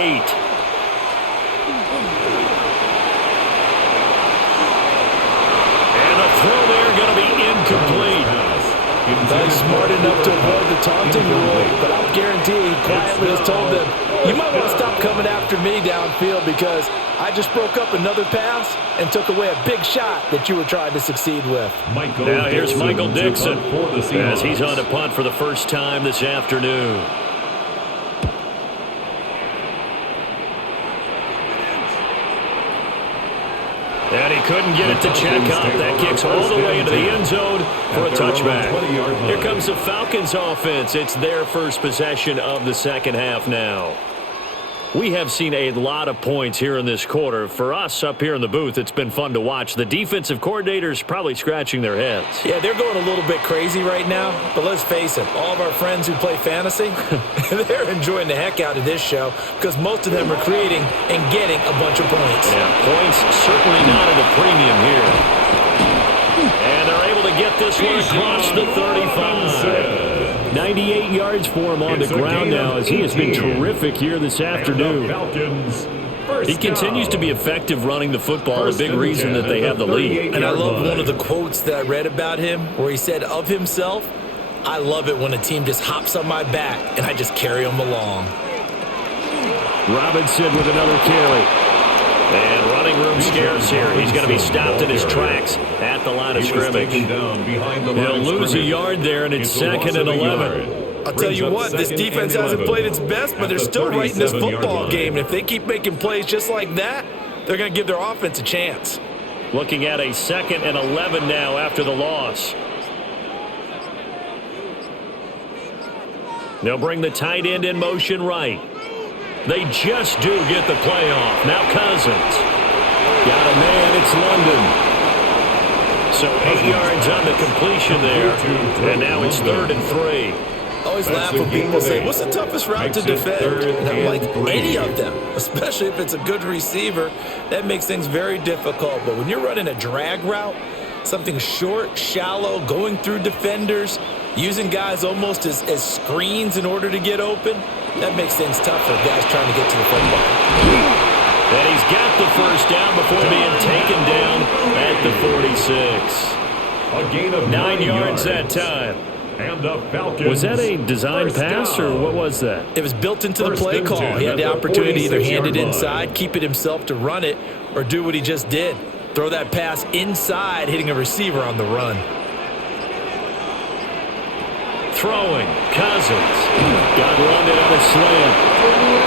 And the throw there going to be incomplete. He's smart enough to avoid the taunting rule, but I'll guarantee he quietly has told them, you might want to stop coming after me downfield because I just broke up another pass and took away a big shot that you were trying to succeed with. Now here's Michael Dixon as he's on to punt for the first time this afternoon. And he couldn't get it to check up. That kicks all the way into the end zone for a touchback. Here comes the Falcons offense. It's their first possession of the second half now. We have seen a lot of points here in this quarter. For us up here in the booth, it's been fun to watch. The defensive coordinators probably scratching their heads. Yeah, they're going a little bit crazy right now. But let's face it, all of our friends who play fantasy, they're enjoying the heck out of this show because most of them are creating and getting a bunch of points. Yeah, points certainly not at a premium here. And they're able to get this one across the 35. 98 yards for him on the ground now as he has been terrific here this afternoon. He continues to be effective running the football, a big reason that they have the lead. And I love one of the quotes that I read about him where he said of himself, I love it when a team just hops on my back and I just carry them along. Robinson with another carry. And running room scarce here. He's going to be stopped in his tracks at the line of scrimmage. He'll lose a yard there, and it's 2nd and 11. I'll tell you what, this defense hasn't played its best, but they're still right in this football game. And if they keep making plays just like that, they're going to give their offense a chance. Looking at a 2nd and 11 now after the loss. They'll bring the tight end in motion right. They just do get the play off. Now Cousins. Got a man. It's London. So 8 yards on the completion there. And now it's 3rd and 3. I always laugh when people say, what's the toughest route to defend? And I'm like, any of them, especially if it's a good receiver. That makes things very difficult. But when you're running a drag route, something short, shallow, going through defenders, using guys almost as screens in order to get open, that makes things tough for guys trying to get to the football. And he's got the first down before being taken down at the 46. A gain of 9 yards that time. And the Falcons. Was that a design pass or what was that? It was built into the play call. He had the opportunity to either hand it inside, keep it himself to run it, or do what he just did. Throw that pass inside, hitting a receiver on the run. Throwing, Cousins. Got London on a slam.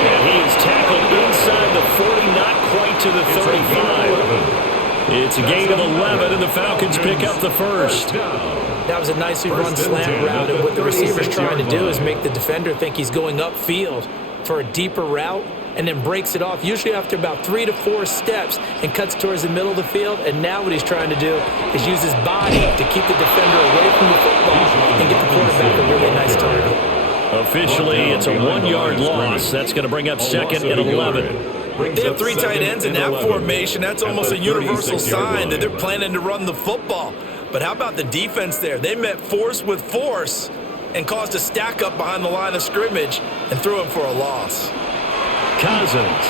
And he is tackled inside the 40, not quite to the 35. It's a gain of 11, and the Falcons pick up the first. That was a nicely run slant route, and what the receiver's trying to do is make the defender think he's going upfield for a deeper route, and then breaks it off, usually after about 3 to 4 steps, and cuts towards the middle of the field. And now what he's trying to do is use his body to keep the defender away from the football and get the quarterback a really nice target. Officially, it's a 1-yard loss. That's going to bring up 2nd and 11. They have 3 tight ends in that formation. That's almost a universal sign that they're planning to run the football. But how about the defense there? They met force with force and caused a stack up behind the line of scrimmage and threw him for a loss. Cousins.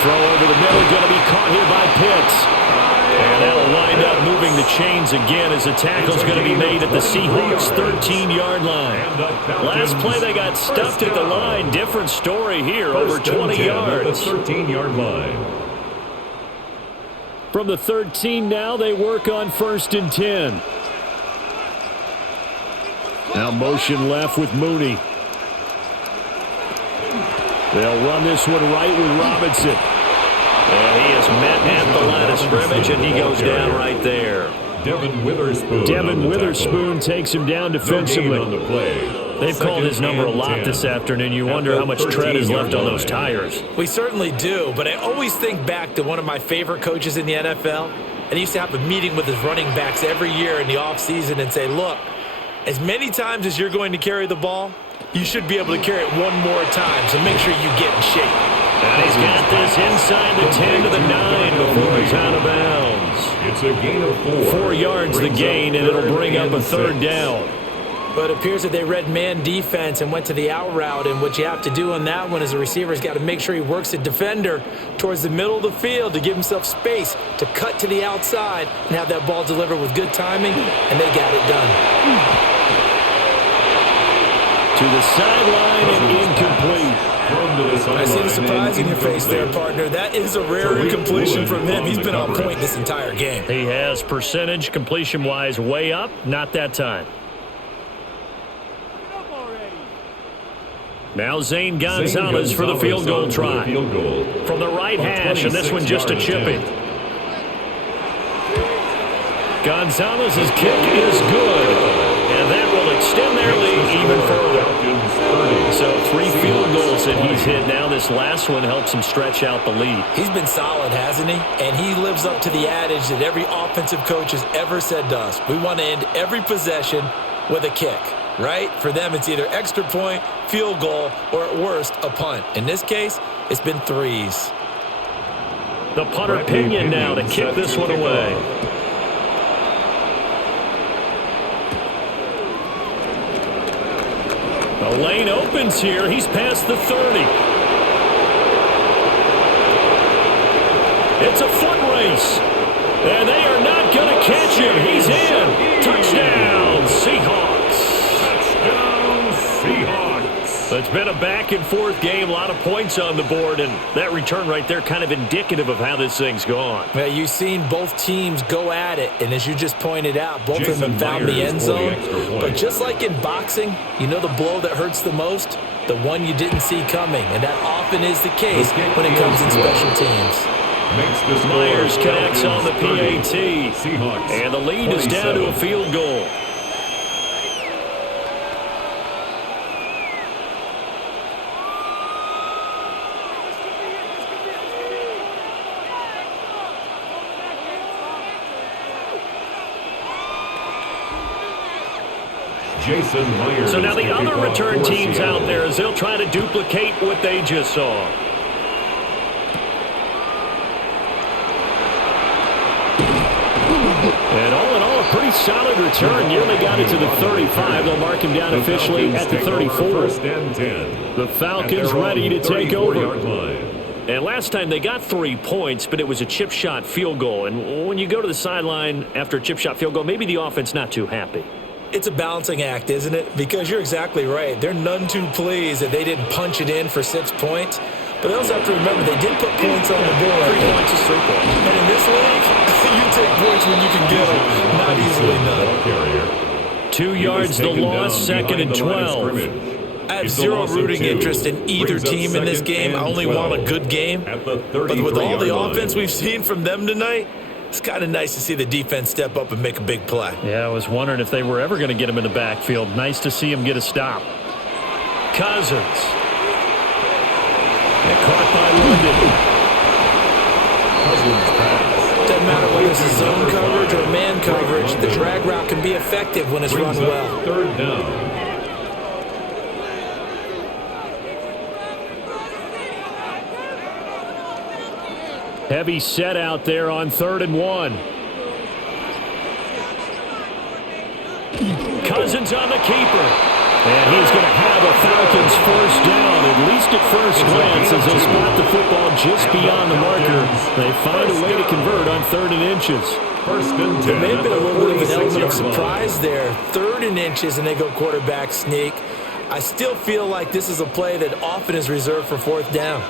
Throw over the middle, going to be caught here by Pitts. And that'll wind up moving the chains again as the tackle's going to be made at the Seahawks' 13-yard line. Last play, they got stuffed at the line. Different story here, over 20 yards. At the 13-yard line. From the 13 now, they work on 1st and 10. Now motion left with Mooney. They'll run this one right with Robinson. And he is met at the line of scrimmage, and he goes down right there. Devin Witherspoon takes him down defensively. On the play. They've called his number a lot this afternoon. You wonder how much tread is left on those tires. We certainly do, but I always think back to one of my favorite coaches in the NFL. And he used to have a meeting with his running backs every year in the offseason and say, look, as many times as you're going to carry the ball, you should be able to carry it one more time, so make sure you get in shape. And he's got this inside the 10 to the 9 before he's out of bounds. It's a gain of 4. 4 yards the gain, and it'll bring up a third down. But it appears that they read man defense and went to the out route, and what you have to do on that one is the receiver's got to make sure he works the defender towards the middle of the field to give himself space to cut to the outside and have that ball delivered with good timing, and they got it done. To the sideline and incomplete. I see the surprise in your face there, partner. That is a rare incompletion from him. He's been on point this entire game. He has percentage completion-wise way up, not that time. Now Zane Gonzalez for the field goal try. From the right hash, and this one just a chipping. Gonzalez's kick is good, and that will extend their lead even further. So 3 field goals that he's hit now. This last one helps him stretch out the lead. He's been solid, hasn't he? And he lives up to the adage that every offensive coach has ever said to us. We want to end every possession with a kick. Right? For them, it's either extra point, field goal, or at worst, a punt. In this case, it's been 3s. The punter Pinion now to kick this one away. The lane opens here. He's past the 30. It's a foot race. And they are not going to catch him. He's in. Touchdown, Seahawks. So it's been a back-and-forth game, a lot of points on the board, and that return right there kind of indicative of how this thing's gone. Well, you've seen both teams go at it, and as you just pointed out, both of them found the end zone. But just like in boxing, you know the blow that hurts the most? The one you didn't see coming, and that often is the case when it comes in special teams. Myers connects on the PAT, and the lead is down to a field goal. So now the other return teams out there as they'll try to duplicate what they just saw. And all in all, a pretty solid return. Nearly got it to the 35. They'll mark him down officially at the 34. The Falcons ready to take over. And last time they got 3 points, but it was a chip shot field goal. And when you go to the sideline after a chip shot field goal, maybe the offense not too happy. It's a balancing act, isn't it? Because you're exactly right. They're none too pleased that they didn't punch it in for 6 points. But they also have to remember they did put points on the board. 3 points is 3 points. And in this league, you take points when you can get them. Not easily done. 2 yards the loss, 2nd and 12. I have zero rooting interest in either team in this game. I only want a good game. But with all the offense we've seen from them tonight, it's kind of nice to see the defense step up and make a big play. Yeah, I was wondering if they were ever going to get him in the backfield. Nice to see him get a stop. Cousins. And caught by London. Doesn't matter whether this is zone coverage or man coverage, the drag route can be effective when it's run well. 3rd down. Heavy set out there on 3rd and 1. Cousins on the keeper. And he's going to have a Falcons first down, at least at first glance, as they spot the football just beyond the marker. They find a way to convert on 3rd and inches. First and 10. There may have been a little bit of an element of surprise there. 3rd and inches, and they go quarterback sneak. I still feel like this is a play that often is reserved for 4th down.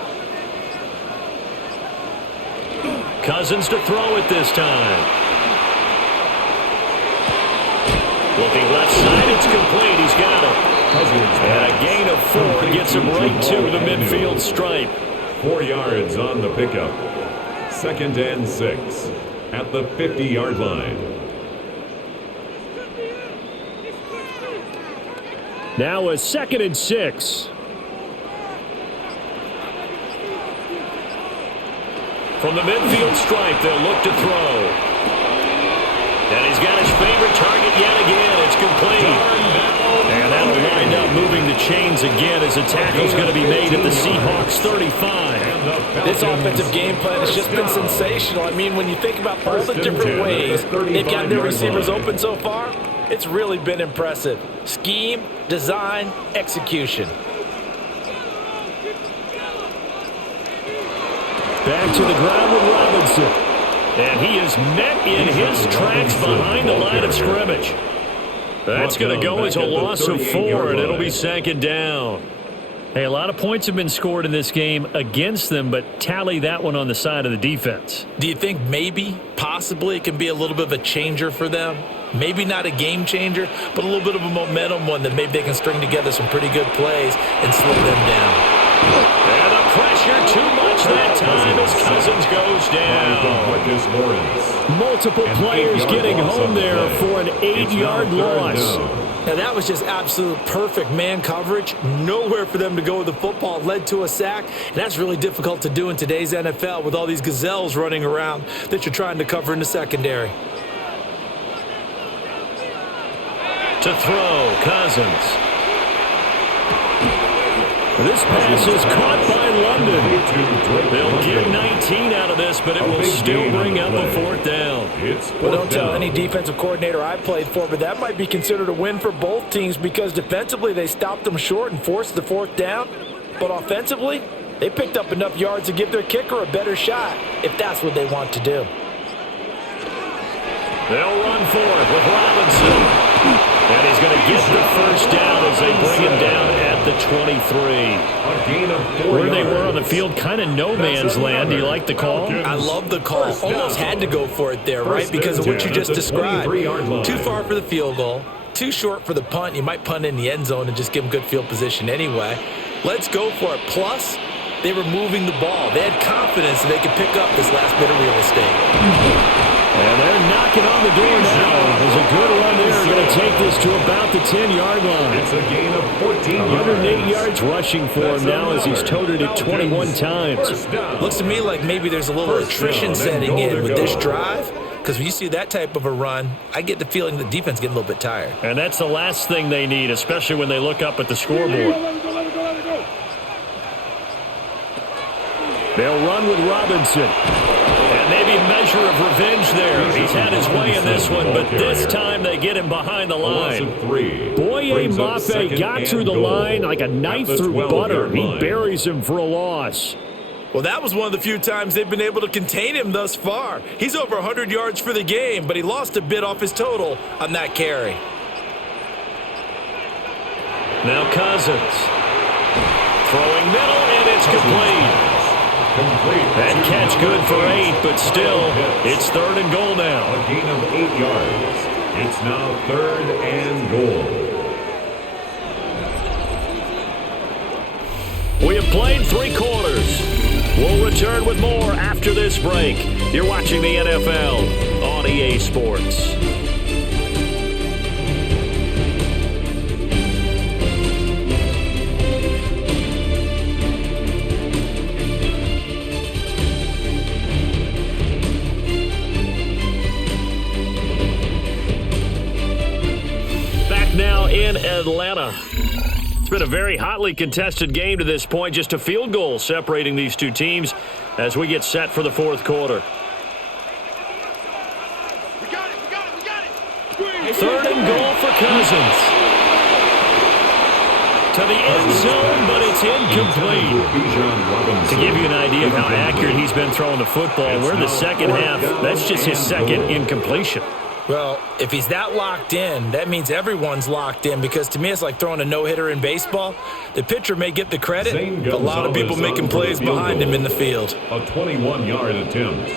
Cousins to throw it this time. Looking left side, it's complete. He's got it. And a gain of 4 gets him right to the midfield stripe. 4 yards on the pickup. 2nd and 6 at the 50-yard line. Now a 2nd and 6. From the midfield stripe, they'll look to throw. And he's got his favorite target yet again. It's complete. And that'll wind up moving the chains again as a tackle is going to be made at the Seahawks 35. This offensive game plan has just been sensational. I mean, when you think about all the different ways they've gotten their receivers open so far, it's really been impressive. Scheme, design, execution. Back to the ground with Robinson. And he is met in his tracks behind the line of scrimmage. That's going to go as a loss of 4, and it'll be second down. Hey, a lot of points have been scored in this game against them, but tally that one on the side of the defense. Do you think maybe, possibly, it can be a little bit of a changer for them? Maybe not a game changer, but a little bit of a momentum one that maybe they can string together some pretty good plays and slow them down. And the pressure too much that time as Cousins goes down. Multiple players getting home there for an 8-yard loss. Now that was just absolute perfect man coverage. Nowhere for them to go with the football. Led to a sack. And that's really difficult to do in today's NFL with all these gazelles running around that you're trying to cover in the secondary. To throw, Cousins. This pass is caught by London. They'll get 19 out of this, but it will still bring up a 4th down. Well, don't tell any defensive coordinator I played for, but that might be considered a win for both teams because defensively they stopped them short and forced the 4th down. But offensively, they picked up enough yards to give their kicker a better shot if that's what they want to do. They'll run for it with Robinson. And he's going to get the first down as they bring him down at the 23. Where they were on the field, kind of no man's land. Do you like the call? I love the call. Almost had to go for it there, right? Because of what you just described. Too far for the field goal. Too short for the punt. You might punt in the end zone and just give them good field position anyway. Let's go for it. Plus, they were moving the ball. They had confidence that they could pick up this last bit of real estate. And they're knocking on the door now. There's a good run there. Going to take this to about the 10-yard line. It's a gain of 14 108 yards rushing for him now as he's toted it 21 times. Looks to me like maybe there's a little attrition setting in with this drive. Because when you see that type of a run, I get the feeling the defense getting a little bit tired. And that's the last thing they need, especially when they look up at the scoreboard. They'll run with Robinson. And maybe a measure of revenge there. He's had his way in this one, but this time they get him behind the line. Boye Mafe got through the line like a knife through butter. He buries him for a loss. Well, that was one of the few times they've been able to contain him thus far. He's over 100 yards for the game, but he lost a bit off his total on that carry. Now Cousins. Throwing middle, and it's complete. That catch good for 8, but still, it's 3rd and goal now. A gain of 8 yards. It's now 3rd and goal. We have played 3 quarters. We'll return with more after this break. You're watching the NFL on EA Sports. Now in Atlanta. It's been a very hotly contested game to this point. Just a field goal separating these two teams as we get set for the 4th quarter. We got it. 3rd and goal for Cousins. To the end zone, but it's incomplete. To give you an idea of how accurate he's been throwing the football, we're in the second half. That's just his second incompletion. Well, if he's that locked in, that means everyone's locked in because to me it's like throwing a no-hitter in baseball. The pitcher may get the credit, but a lot of people making plays behind him in the field. A 21-yard attempt.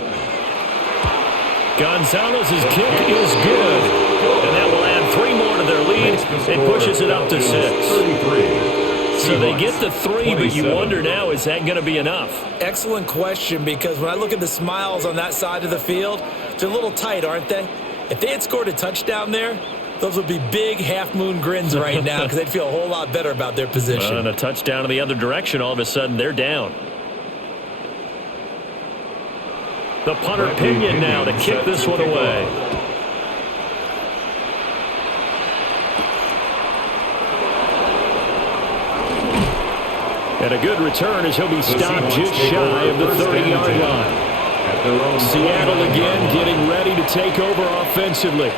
Gonzalez's kick is good, and that will add 3 more to their lead. It pushes it up to 6. So they get the 3, but you wonder now, is that going to be enough? Excellent question because when I look at the smiles on that side of the field, they're a little tight, aren't they? If they had scored a touchdown there, those would be big half-moon grins right now because they'd feel a whole lot better about their position. And a touchdown in the other direction, all of a sudden they're down. The punter Pinion now to kick this one away. And a good return as he'll be stopped just shy of the 30-yard line. Seattle again getting ready to take over offensively.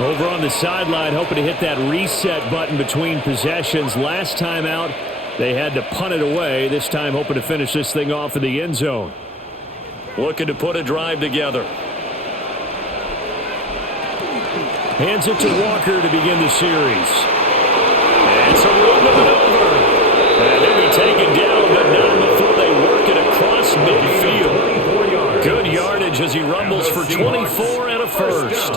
Over on the sideline, hoping to hit that reset button between possessions. Last time out, they had to punt it away. This time, hoping to finish this thing off in the end zone. Looking to put a drive together. Hands it to Walker to begin the series. It's a run to maneuver. And they'll be taken down, but not before they work it across midfield. Good yardage as he rumbles for 24 and a first.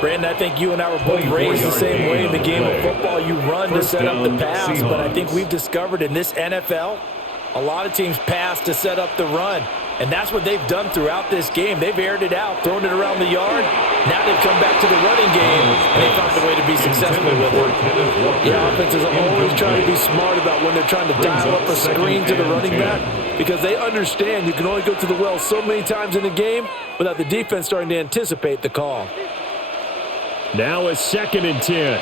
Brandon, I think you and I were both raised the same way in the game of football. You run to set up the pass, but I think we've discovered in this NFL, a lot of teams pass to set up the run. And that's what they've done throughout this game. They've aired it out, thrown it around the yard. Now they've come back to the running game, and they found a way to be successful with it. The offenses are always trying to be smart about when they're trying to dial up a screen to the running back, because they understand you can only go to the well so many times in the game without the defense starting to anticipate the call. Now a 2nd and 10.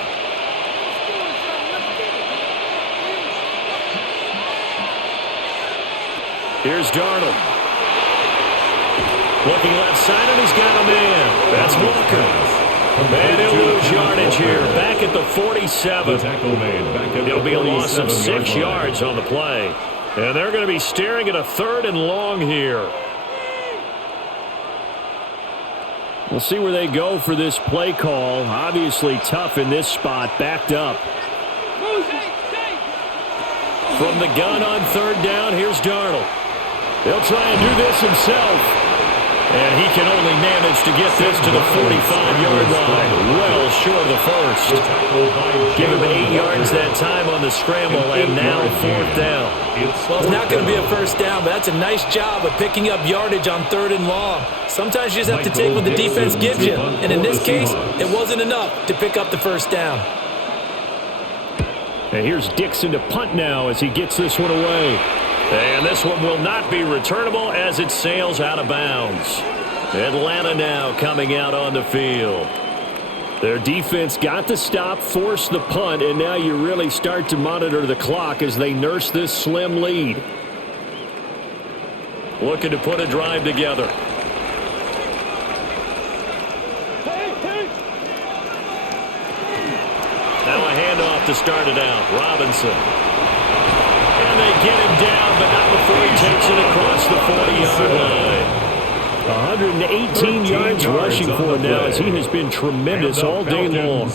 Here's Darnold. Looking left side, and he's got a man. That's Walker. And he'll lose yardage here. Back at the 47. It'll be a loss of 6 yards on the play. And they're going to be staring at a 3rd and long here. We'll see where they go for this play call. Obviously tough in this spot, backed up. From the gun on 3rd down, here's Darnold. They'll try and do this himself. And he can only manage to get this to the 45-yard line. Well short of the first. Give him 8 yards that time on the scramble, and now 4th down. Well, it's not going to be a first down, but that's a nice job of picking up yardage on 3rd and long. Sometimes you just have to take what the defense gives you. And in this case, it wasn't enough to pick up the first down. And here's Dixon to punt now as he gets this one away. And this one will not be returnable as it sails out of bounds. Atlanta now coming out on the field. Their defense got the stop, forced the punt, and now you really start to monitor the clock as they nurse this slim lead. Looking to put a drive together. Now a handoff to start it out. Robinson. And they get him down, but not before he takes it across the 40-yard line. 118 yards rushing for him now as he has been tremendous all day long.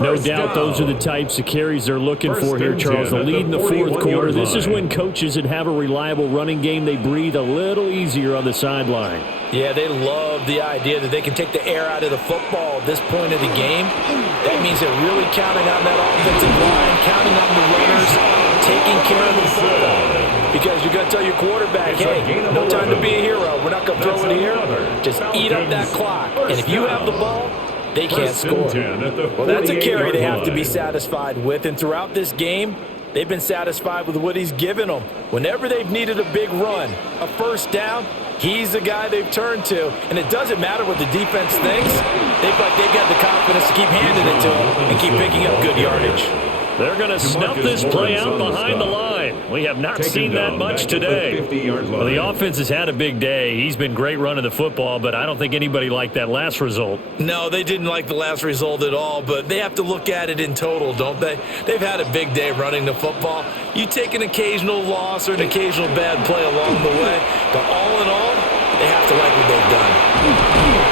No doubt those are the types of carries they're looking for here, Charles. The lead in the 4th quarter. This is when coaches that have a reliable running game, they breathe a little easier on the sideline. Yeah, they love the idea that they can take the air out of the football at this point of the game. That means they're really counting on that offensive line, counting on the runners, taking care of the football. Because you're going to tell your quarterback, hey, no time to be a hero. We're not going to throw it here. Just eat up that clock. And if you have the ball, they can't score. Well, that's a carry they have to be satisfied with. And throughout this game, they've been satisfied with what he's given them. Whenever they've needed a big run, a first down, he's the guy they've turned to. And it doesn't matter what the defense thinks. They've got the confidence to keep handing it to him and keep picking up good yardage. They're going to snuff this play out behind the line. We have not seen that much today. Well, the offense has had a big day. He's been great running the football, but I don't think anybody liked that last result. No, they didn't like the last result at all, but they have to look at it in total, don't they? They've had a big day running the football. You take an occasional loss or an occasional bad play along the way, but all in all, they have to like what they've done.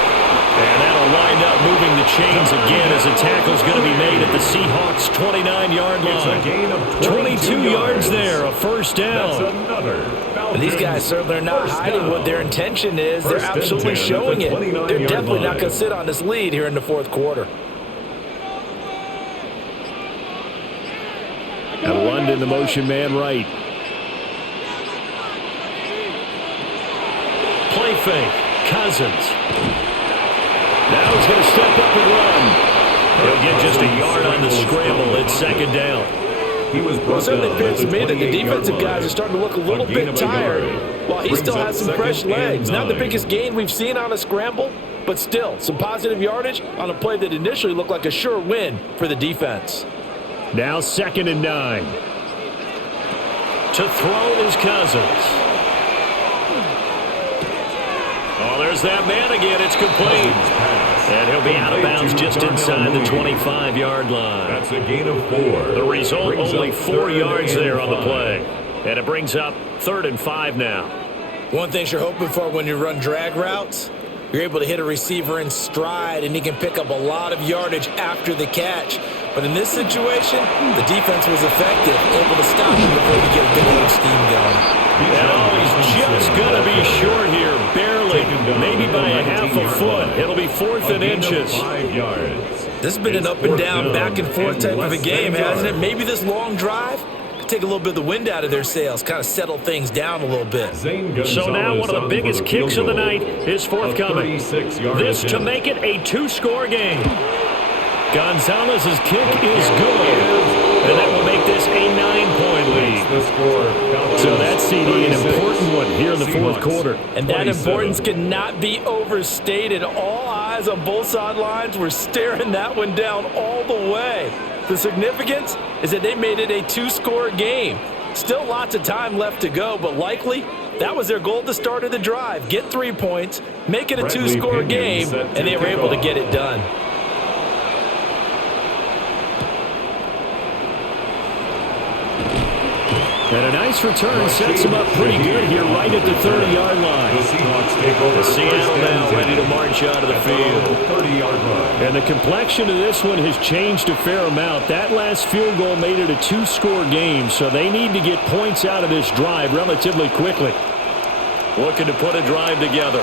And that'll wind up moving the chains again as a tackle's going to be made at the Seahawks' 29-yard line. 22 yards there, a first down. And these guys certainly are not hiding what their intention is. They're absolutely showing it. They're definitely not going to sit on this lead here in the 4th quarter. And London, the motion man right. Play fake, Cousins. Now he's going to step up and run. He'll get just a yard on the scramble. It's 2nd down. Well, it certainly appears to me that the defensive guys are starting to look a little bit tired while he still has some fresh legs. Not the biggest gain we've seen on a scramble, but still some positive yardage on a play that initially looked like a sure win for the defense. Now 2nd and 9. To throw is Cousins. Oh, there's that man again. It's complete. And he'll be out of bounds just inside the 25-yard line. That's a gain of 4. The result, only 4 yards there on the play. And it brings up 3rd and 5 now. One thing you're hoping for when you run drag routes, you're able to hit a receiver in stride, and he can pick up a lot of yardage after the catch. But in this situation, the defense was effective, able to stop him before he get a good little steam going. And he's just going to be short here, barely, maybe by a half a foot. It'll be 4th and inches. 5 yards. This has been an up and down, back and forth type of a game, hasn't it? Maybe this long drive could take a little bit of the wind out of their sails, kind of settle things down a little bit. So now one of the biggest kicks of the night is forthcoming. This to make it a 2-score game. Gonzalez's kick is good, and that will make this a 9-point lead. So that's CD, an important one here in the 4th quarter. And that importance cannot be overstated. All eyes on both sidelines were staring that one down all the way. The significance is that they made it a 2-score game. Still lots of time left to go, but likely that was their goal at the start of the drive. Get 3 points, make it a 2-score game, and they were able to get it done. And a nice return sets him up pretty good here right at the 30-yard line. The Seahawks take over. Seattle now ready to march out of the field. 30-yard line. And the complexion of this one has changed a fair amount. That last field goal made it a 2-score game, so they need to get points out of this drive relatively quickly. Looking to put a drive together.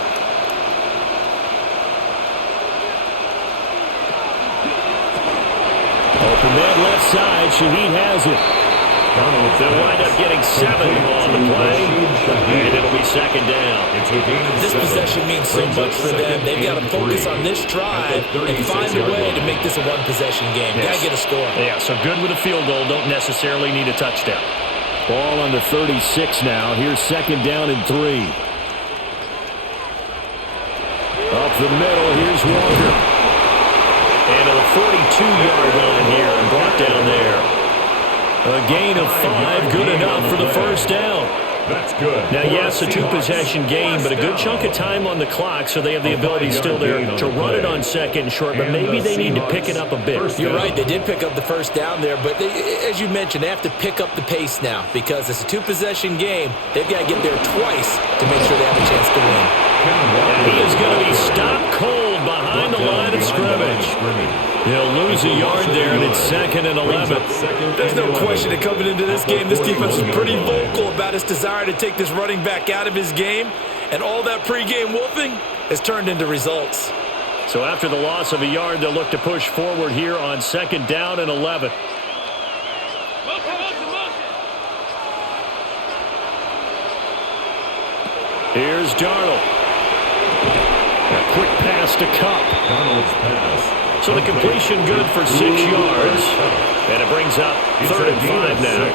Open man left side. Shaheed has it. They'll wind up getting 7 on the play, and it'll be 2nd down. This possession means so much for them. They've got to focus on this drive and find a way to make this a 1-possession game. Got to get a score. Yeah, so good with a field goal. Don't necessarily need a touchdown. Ball on the 36 now. Here's 2nd down and 3. Up the middle, here's Walker. And to the 42-yard line here and brought down there. A gain of 5, good enough for the 1st down. That's good. Now, yes, a 2-possession game, but a good chunk of time on the clock, so they have the ability still there to run it on 2nd and short, but maybe they need to pick it up a bit. You're right, they did pick up the 1st down there, but as you mentioned, they have to pick up the pace now because it's a 2-possession game. They've got to get there twice to make sure they have a chance to win. And he is going to be stopped cold behind the line of scrimmage. He'll lose a yard there, and it's 2nd and 11. There's no question that coming into this game, this defense was pretty vocal about its desire to take this running back out of his game, and all that pregame wolfing has turned into results. So after the loss of a yard, they'll look to push forward here on 2nd down and 11. Here's Darnold. A quick pass to Kupp. Darnold's pass. So the completion good for 6 yards. And it brings up 3rd and 5 now.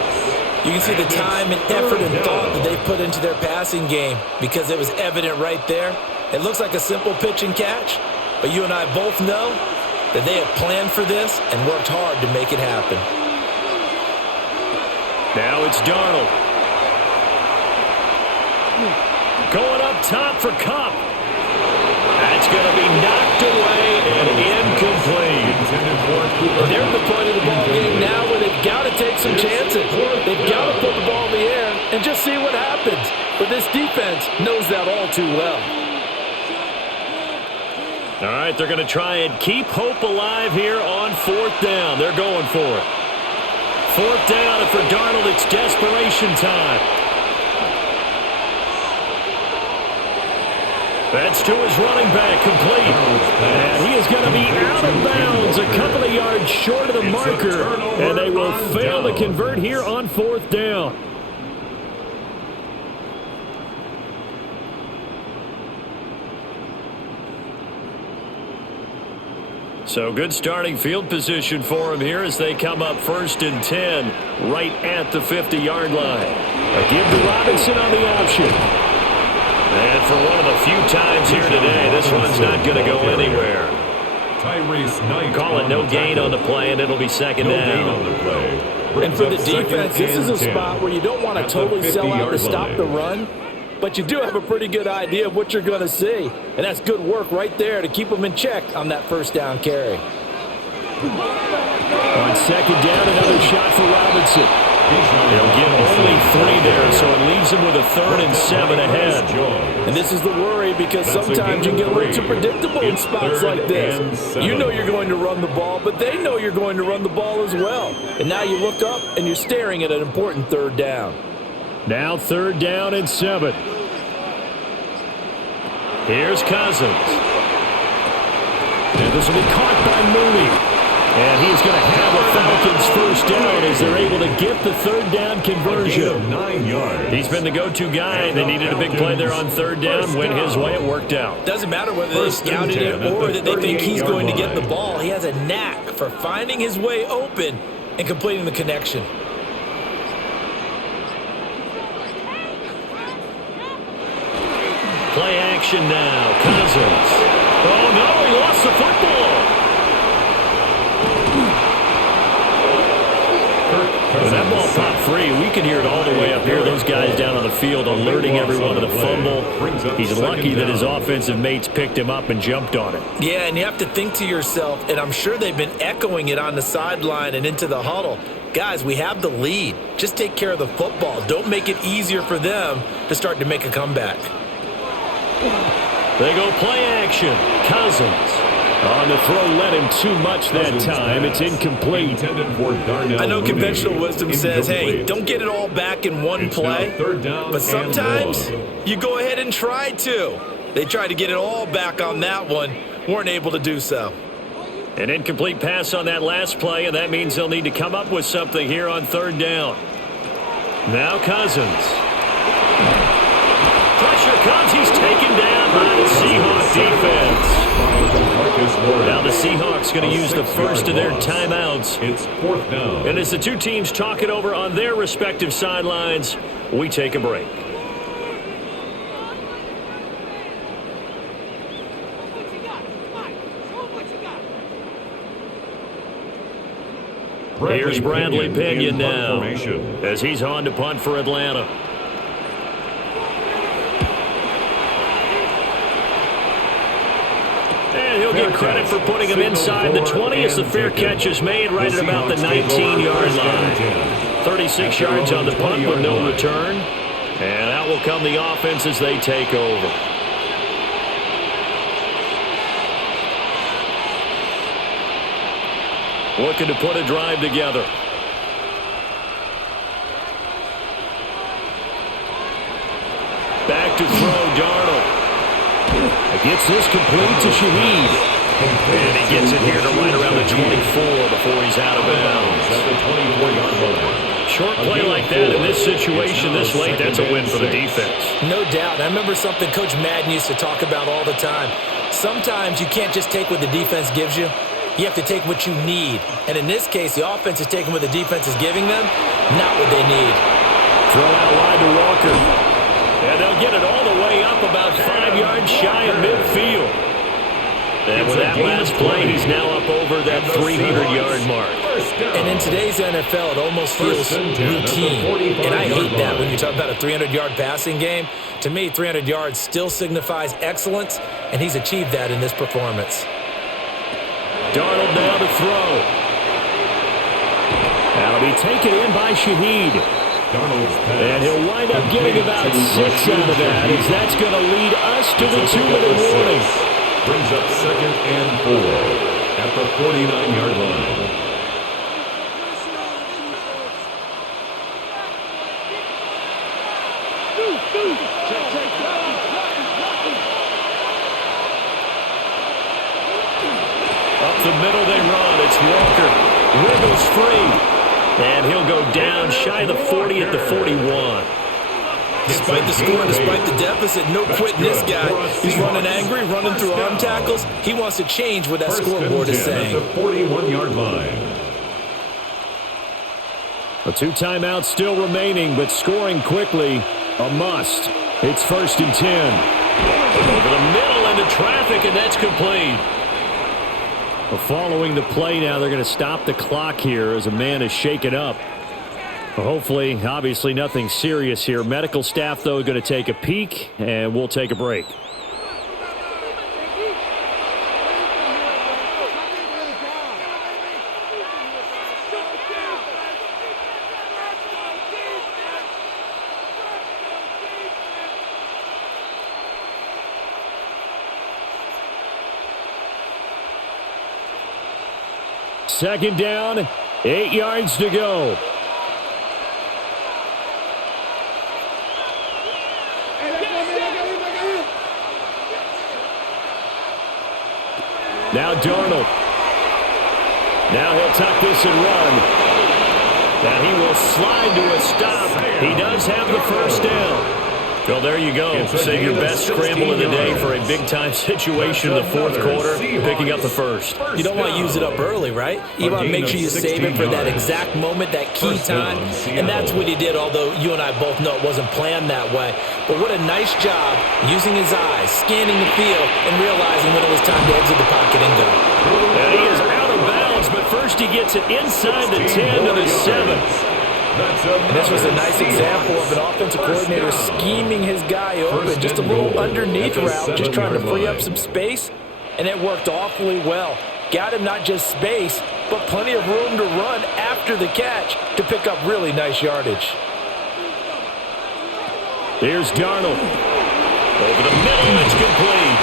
You can see the time and effort and thought that they've put into their passing game because it was evident right there. It looks like a simple pitch and catch, but you and I both know that they have planned for this and worked hard to make it happen. Now it's Darnold. Going up top for Kupp. That's going to be knocked away and incomplete. They're at the point of the ball game now where they've got to take some chances. They've got to put the ball in the air and just see what happens. But this defense knows that all too well. All right, they're going to try and keep hope alive here on 4th down. They're going for it. 4th down, and for Darnold, it's desperation time. That's to his running back, complete. And he is going to be out of bounds, a couple of yards short of the marker. And they will fail to convert here on 4th down. So good starting field position for him here as they come up 1st and 10 right at the 50-yard line. A give to Robinson on the option. And for one of the few times here today, this one's not going to go anywhere. Tyrese Knight. Call it no gain on the play, and it'll be 2nd down. No gain on the play. And for the defense, this is a spot where you don't want to totally sell out to stop the run, but you do have a pretty good idea of what you're going to see. And that's good work right there to keep them in check on that first down carry. On second down, another shot for Robinson. He'll get only 3 there, so it leaves him with a 3rd and 7 ahead. And this is the worry because sometimes you get a little too predictable in spots like this. You know you're going to run the ball, but they know you're going to run the ball as well. And now you look up and you're staring at an important 3rd down. Now 3rd down and 7. Here's Cousins. And this will be caught by Mooney. And he's going to have a Falcons first down as they're able to get the 3rd down conversion. 9 yards. He's been the go-to guy. They needed a big play there on 3rd down. Went his way. It worked out. Doesn't matter whether they scouted it or that they think he's going to get the ball. He has a knack for finding his way open and completing the connection. Play action now. Cousins. Oh, no, he lost the football. When that ball popped free, we can hear it all the way up here. Those guys down on the field alerting everyone to the fumble. He's lucky that his offensive mates picked him up and jumped on it. Yeah, and you have to think to yourself, and I'm sure they've been echoing it on the sideline and into the huddle. Guys, we have the lead. Just take care of the football. Don't make it easier for them to start to make a comeback. They go play action. Cousins. On the throw, led him too much that time. It's incomplete. I know conventional wisdom says, hey, don't get it all back in one play. But sometimes you go ahead and try to. They tried to get it all back on that one. Weren't able to do so. An incomplete pass on that last play, and that means they'll need to come up with something here on 3rd down. Now Cousins. Pressure comes. He's taken down by the Seahawks defense. Now the Seahawks going to use the first of their timeouts. It's 4th down. And as the two teams talk it over on their respective sidelines, we take a break. Here's Bradley Pinion now as he's on to punt for Atlanta. And he'll get credit for putting him inside the 20 as the fair catch is made right at about the 19-yard line. 36 yards on the punt with no return. And out will come the offense as they take over. Looking to put a drive together. Back to throw, Darnold. Gets this complete to Shaheed. And he gets it here to right around the 24 before he's out of bounds. Short play like that in this situation this late, that's a win for the defense. No doubt. I remember something Coach Madden used to talk about all the time. Sometimes you can't just take what the defense gives you. You have to take what you need. And in this case, the offense is taking what the defense is giving them, not what they need. Throw out wide to Walker. And they'll get it all the way up about 5 yards shy of midfield. And with that last play, he's now up over that 300-yard mark. And in today's NFL, it almost feels routine. And I hate that when you talk about a 300-yard passing game. To me, 300 yards still signifies excellence, and he's achieved that in this performance. Darnold now to throw. That'll be taken in by Shaheed. And he'll wind up getting about 6 out of that, as that's going to lead us to the 2-minute warning. Brings up 2nd and 4 at the 49-yard line. Up the middle they run. It's Walker. Wiggles free. And he'll go down shy of the 40 at the 41. Despite the score, despite the deficit, no quitting this guy. He's running angry, running through arm tackles. He wants to change what that scoreboard is saying. At the 41-yard line. The 2 timeouts still remaining, but scoring quickly, a must. It's 1st and 10. Over the middle into traffic, and that's complete. Following the play now, they're going to stop the clock here as a man is shaken up. Well, hopefully, obviously, nothing serious here. Medical staff, though, going to take a peek, and we'll take a break. Second down, 8 yards to go. Now Darnold. Now he'll tuck this and run. And he will slide to a stop. He does have the first down. Well, there you go. Save your best scramble of the day for a big-time situation in the fourth quarter, picking up the first. You don't want to use it up early, right? You want to make sure you save it for that exact moment, that key time. And that's what he did, although you and I both know it wasn't planned that way. But what a nice job using his eyes, scanning the field, and realizing when it was time to exit the pocket and go. And he is out of bounds, but first he gets it inside the 10 to the 7. And this was a nice example of an offensive coordinator scheming his guy open, just a little underneath route, just trying to free up some space, and it worked awfully well. Got him not just space, but plenty of room to run after the catch to pick up really nice yardage. Here's Darnold. Over the middle, it's complete.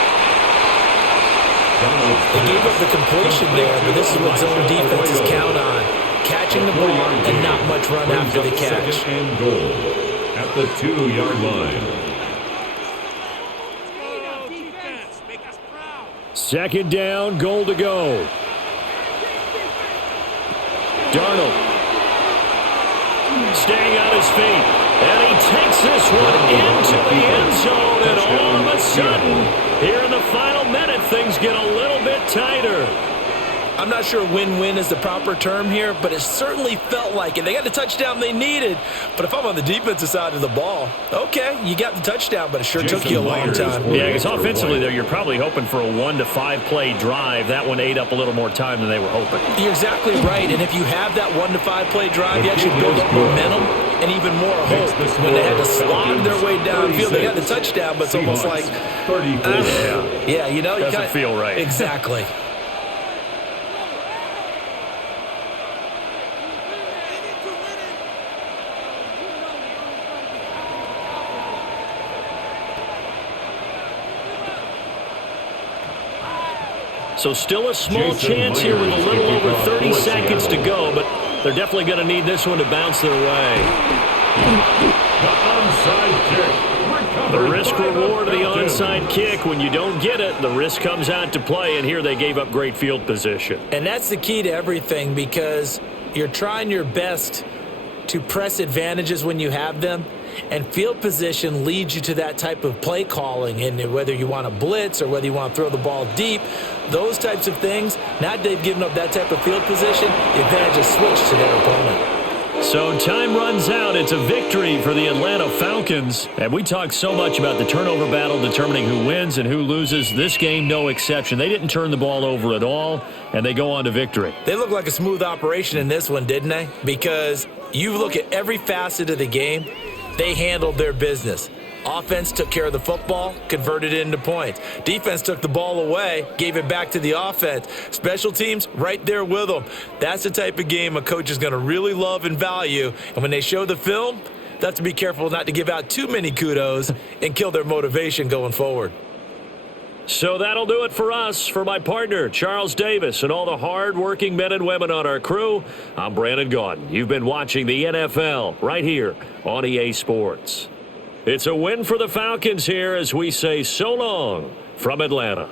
They gave up the completion there, but this is what zone defenses count on. Catching the ball and not much run after the catch. Second and goal at the 2-yard line. Second down, goal to go. Darnold. Staying on his feet. And he takes this one into the end zone. And all of a sudden, here in the final minute, things get a little bit tighter. I'm not sure win-win is the proper term here, but it certainly felt like it. They got the touchdown they needed, but if I'm on the defensive side of the ball, okay, you got the touchdown, but it sure took you a long time. Yeah, because offensively there, you're probably hoping for a 1 to 5 play drive. That one ate up a little more time than they were hoping. You're exactly right, and if you have that 1 to 5 play drive, you actually build up momentum and even more hope. When they had to slog their way downfield, they got the touchdown, but it's almost like, yeah, you know, doesn't feel right. Exactly. So still a small chance here with a little over 30 seconds to go, but they're definitely going to need this one to bounce their way. The onside kick. The risk reward of the onside kick. When you don't get it, the risk comes out to play, and here they gave up great field position. And that's the key to everything, because you're trying your best to press advantages when you have them, and field position leads you to that type of play calling. And whether you want to blitz or whether you want to throw the ball deep, those types of things, now they've given up that type of field position, the advantage is switched to their opponent. So time runs out. It's a victory for the Atlanta Falcons. And we talked so much about the turnover battle determining who wins and who loses. This game, no exception. They didn't turn the ball over at all, and they go on to victory. They look like a smooth operation in this one, didn't they? Because you look at every facet of the game, they handled their business. Offense took care of the football, converted it into points. Defense took the ball away, gave it back to the offense. Special teams, right there with them. That's the type of game a coach is going to really love and value. And when they show the film, they have to be careful not to give out too many kudos and kill their motivation going forward. So that'll do it for us. For my partner, Charles Davis, and all the hard-working men and women on our crew, I'm Brandon Gaudin. You've been watching the NFL right here on EA Sports. It's a win for the Falcons here as we say so long from Atlanta.